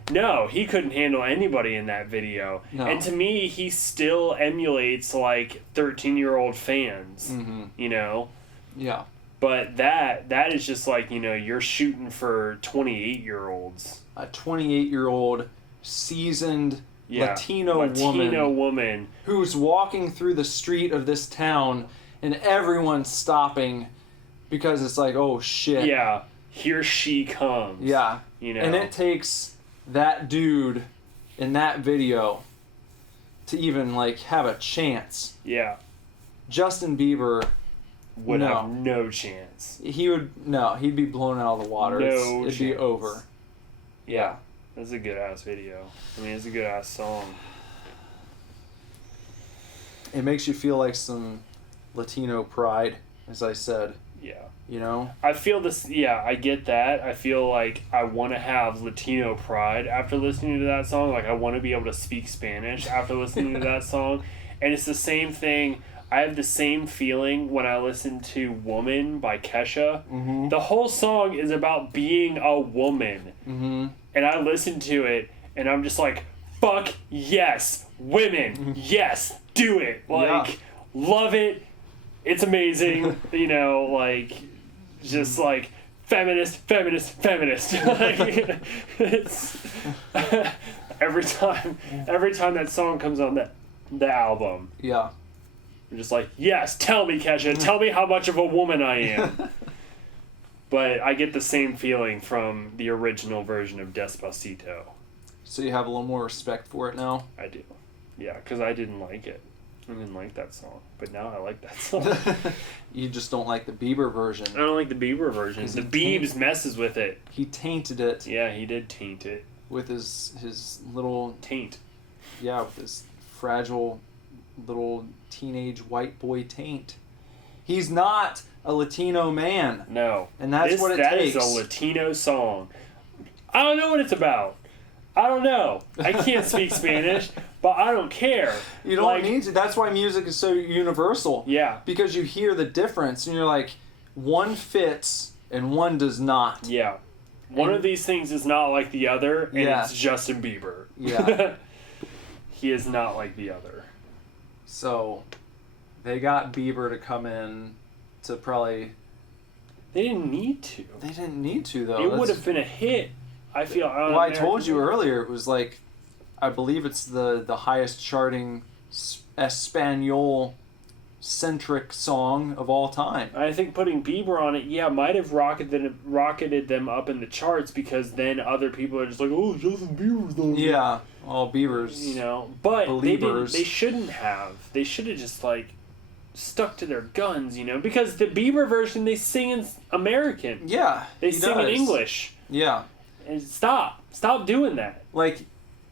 He couldn't handle anybody in that video. No. And to me, he still emulates like 13-year-old fans. Mm-hmm. You know. Yeah. But that is just like, you know, you're shooting for 28-year-olds. A 28-year-old seasoned Latino woman who's walking through the street of this town and everyone's stopping because it's like, oh shit. Yeah, here she comes. Yeah. You know. And it takes that dude in that video to even like have a chance. Yeah. Justin Bieber would have no chance. He'd be blown out of the water. It'd be over. Yeah. That's a good ass video. I mean, it's a good ass song. It makes you feel like some Latino pride, as I said. Yeah. You know? I feel this, I get that. I feel like I want to have Latino pride after listening to that song. Like, I want to be able to speak Spanish after listening to that song. And it's the same thing. I have the same feeling when I listen to Woman by Kesha. Mm-hmm. The whole song is about being a woman. Mm-hmm. And I listen to it, and I'm just like, fuck yes, women, yes, do it. Like, love it. It's amazing. You know, like, just like, feminist. Like, it's every time that song comes on the album. Yeah. I'm just like, yes, tell me, Kesha, tell me how much of a woman I am. But I get the same feeling from the original version of Despacito. So you have a little more respect for it now? I do. Yeah, because I didn't like it. I didn't like that song. But now I like that song. You just don't like the Bieber version. I don't like the Bieber version. The Biebs messes with it. He tainted it. Yeah, he did taint it. With his little... Taint. Yeah, with his fragile little teenage white boy taint. He's not a Latino man. No. And that's what it takes. That is a Latino song. I don't know what it's about. I don't know. I can't speak Spanish, but I don't care. You don't need to. That's why music is so universal. Yeah. Because you hear the difference and you're like, one fits and one does not. Yeah. One of these things is not like the other, and it's Justin Bieber. Yeah. He is not like the other. So, they got Bieber to come in to probably... They didn't need to. They didn't need to, though. It would have been a hit. I feel... Well, I told you earlier, it was like... I believe it's the highest charting Espanol-centric song of all time. I think putting Bieber on it, might have rocketed them up in the charts, because then other people are just like, oh, Justin Bieber's on it. Yeah, all Biebers. You know, but believers. They shouldn't have. They should have just, like, stuck to their guns, you know, because the Bieber version, they sing in American. Yeah, They sing in English. Yeah. And stop doing that. Like,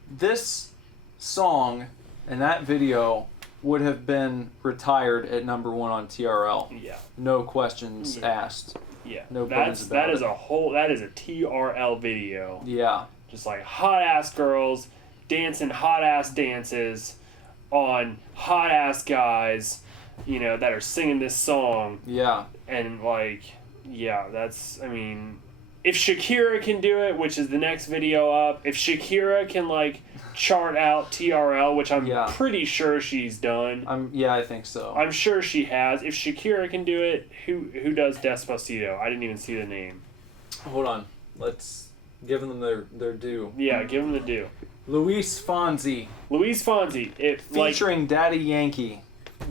this song and that video would have been retired at number 1 on TRL. Yeah. No questions asked. Yeah. No buttons about it. That is a TRL video. Yeah. Just like hot ass girls dancing hot ass dances on hot ass guys, you know, that are singing this song. Yeah. And like, that's, I mean, if Shakira can do it, which is the next video up, if Shakira can like chart out TRL, which I'm pretty sure she's done. I think so. I'm sure she has. If Shakira can do it, who does Despacito? I didn't even see the name. Hold on. Let's give them their due. Yeah, give them the due. Luis Fonsi. Featuring Daddy Yankee.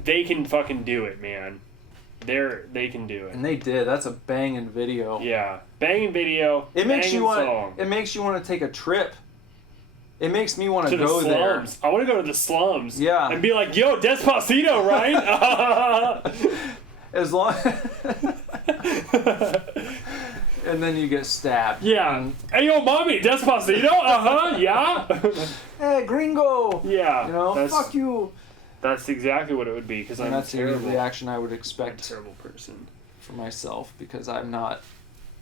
They can fucking do it, man. They can do it. And they did. That's a banging video. Yeah. Banging video. It makes you want song. It makes you want to take a trip. It makes me want to go the slums. there. I want to go to the slums. Yeah. And be like, yo, Despacito, right? As long and then you get stabbed. Yeah. Hey, yo, mommy, Despacito? Uh-huh, yeah. Hey, gringo. Yeah. You know, fuck you. That's exactly what it would be, because I'm that's terrible. the reaction I would expect. I'm a terrible person. For myself, because I'm not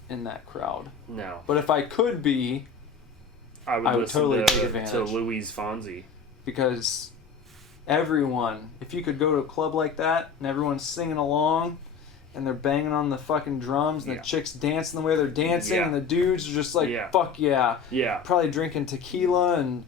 in that crowd. No. But if I could be, I would totally take advantage. to Luis Fonsi. Because everyone, if you could go to a club like that and everyone's singing along and they're banging on the fucking drums and the chicks dancing the way they're dancing and the dudes are just like, fuck yeah. Yeah. Probably drinking tequila and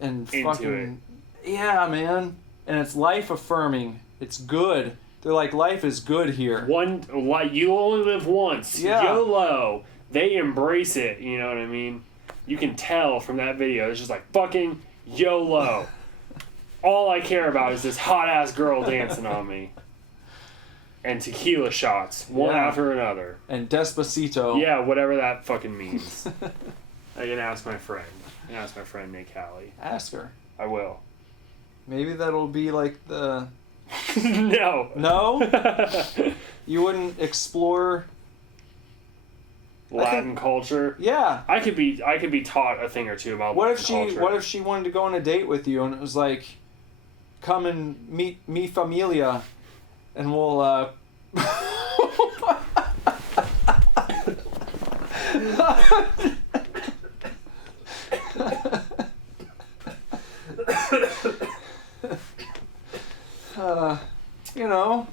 Into fucking... Yeah, man. And it's life affirming. It's good. They're like, life is good here. You only live once. Yeah. YOLO. They embrace it, you know what I mean? You can tell from that video. It's just like, fucking YOLO. All I care about is this hot-ass girl dancing on me. And tequila shots, one after another. And Despacito. Yeah, whatever that fucking means. I can ask my friend. I can ask my friend Nick Halley. Ask her. I will. Maybe that'll be like the... No. No? You wouldn't explore... Latin culture. Yeah. I could be taught a thing or two about Latin culture. What if she wanted to go on a date with you and it was like, come and meet mi familia, and we'll you know,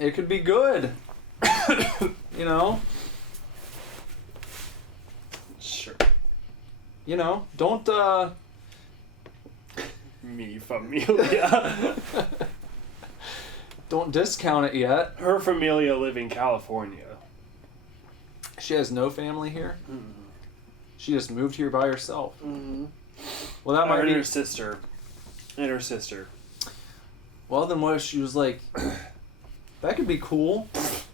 it could be good. You know. Sure. You know, don't Mi familia. don't discount it yet. Her familia live in California. She has no family here. Mm-hmm. She just moved here by herself. Mm-hmm. Well, that might be her sister. And her sister. Well, then what if she was like, that could be cool.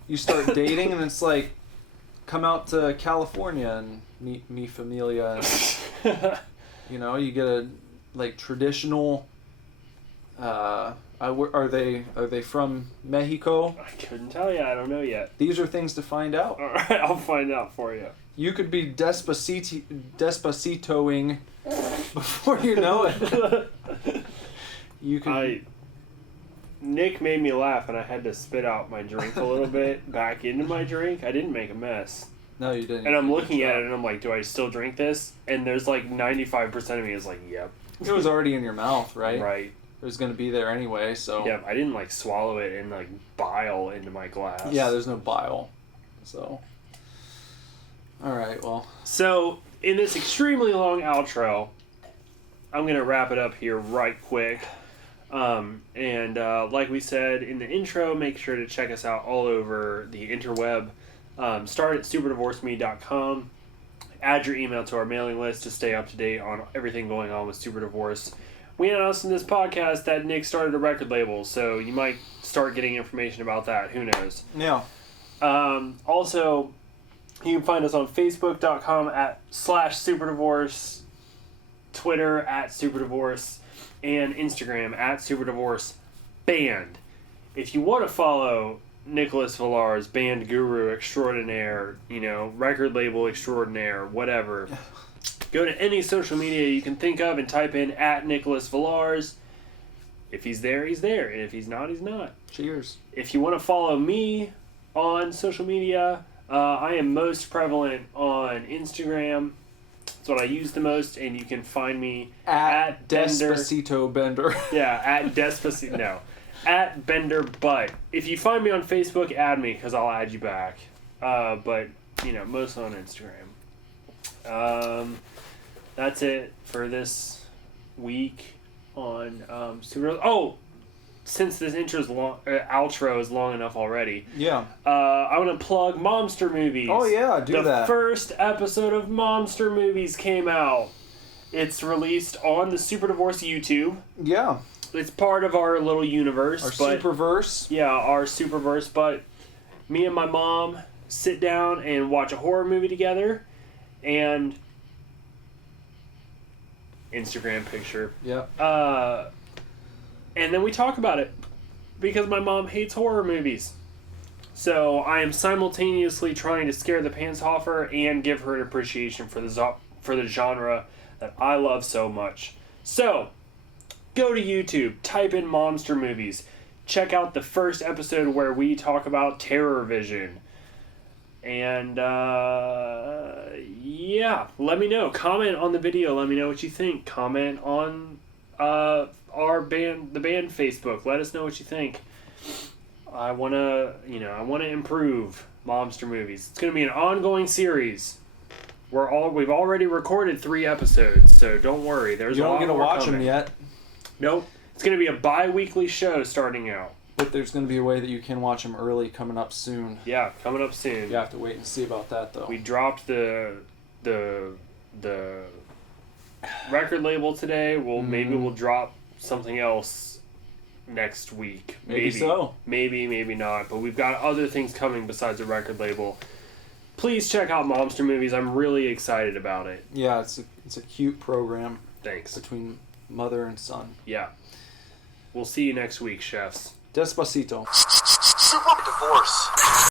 You start dating and it's like, come out to California and meet mi familia. And, you know, you get a like traditional. Are they from Mexico? I couldn't tell you. I don't know yet. These are things to find out. All right, I'll find out for you. You could be Despacitoing before you know it. You could. Nick made me laugh, and I had to spit out my drink a little bit back into my drink. I didn't make a mess. No, you didn't. And I'm looking at it, and I'm like, do I still drink this? And there's like 95% of me is like, yep. It was already in your mouth, right? Right. It was going to be there anyway, so... Yeah, I didn't like swallow it and like bile into my glass. Yeah, there's no bile. So... Alright, well... So, in this extremely long outro, I'm going to wrap it up here right quick. Like we said in the intro, make sure to check us out all over the interweb. Start at superdivorceme.com. Add your email to our mailing list to stay up to date on everything going on with Super Divorce. We announced in this podcast that Nick started a record label, so you might start getting information about that. Who knows? Yeah. Also, you can find us on Facebook.com/SuperDivorce, Twitter @SuperDivorce, and Instagram @SuperDivorceBand. If you want to follow Nicholas Villars, band guru extraordinaire, you know, record label extraordinaire, whatever, go to any social media you can think of and type in @Nicholas Villars. If he's there, he's there. And if he's not, he's not. Cheers. If you want to follow me on social media, I am most prevalent on Instagram. That's what I use the most, and you can find me at Despacito Bender. Yeah, at Despacito. No. At Bender Butt. If you find me on Facebook, add me, because I'll add you back. But, you know, mostly on Instagram. That's it for this week on Super... Oh! Since this outro is long enough already. Yeah. I want to plug Momster Movies. Oh, yeah, do that. The first episode of Momster Movies came out. It's released on the Super Divorce YouTube. Yeah. It's part of our little universe. Our Superverse. Yeah, our Superverse. But me and my mom sit down and watch a horror movie together. And... Instagram picture. Yeah. And then we talk about it. Because my mom hates horror movies. So I am simultaneously trying to scare the pants off her and give her an appreciation for the genre that I love so much. So, go to YouTube, type in Monster Movies. Check out the first episode where we talk about Terror Vision. And, yeah, let me know. Comment on the video. Let me know what you think. Comment on our band, the band Facebook. Let us know what you think. I wanna improve Momster Movies. It's gonna be an ongoing series. We've already recorded 3 episodes, so don't worry. There's You a don't lot get to more watch coming. them yet, Nope. It's gonna be a bi-weekly show starting out. but there's going to be a way that you can watch them early coming up soon. Yeah, coming up soon. You have to wait and see about that, though. We dropped the record label today. Maybe we'll drop something else next week. Maybe so. Maybe not. But we've got other things coming besides the record label. Please check out Momster Movies. I'm really excited about it. Yeah, it's a cute program Thanks. between mother and son. Yeah. We'll see you next week, chefs. Despacito. Super divorce.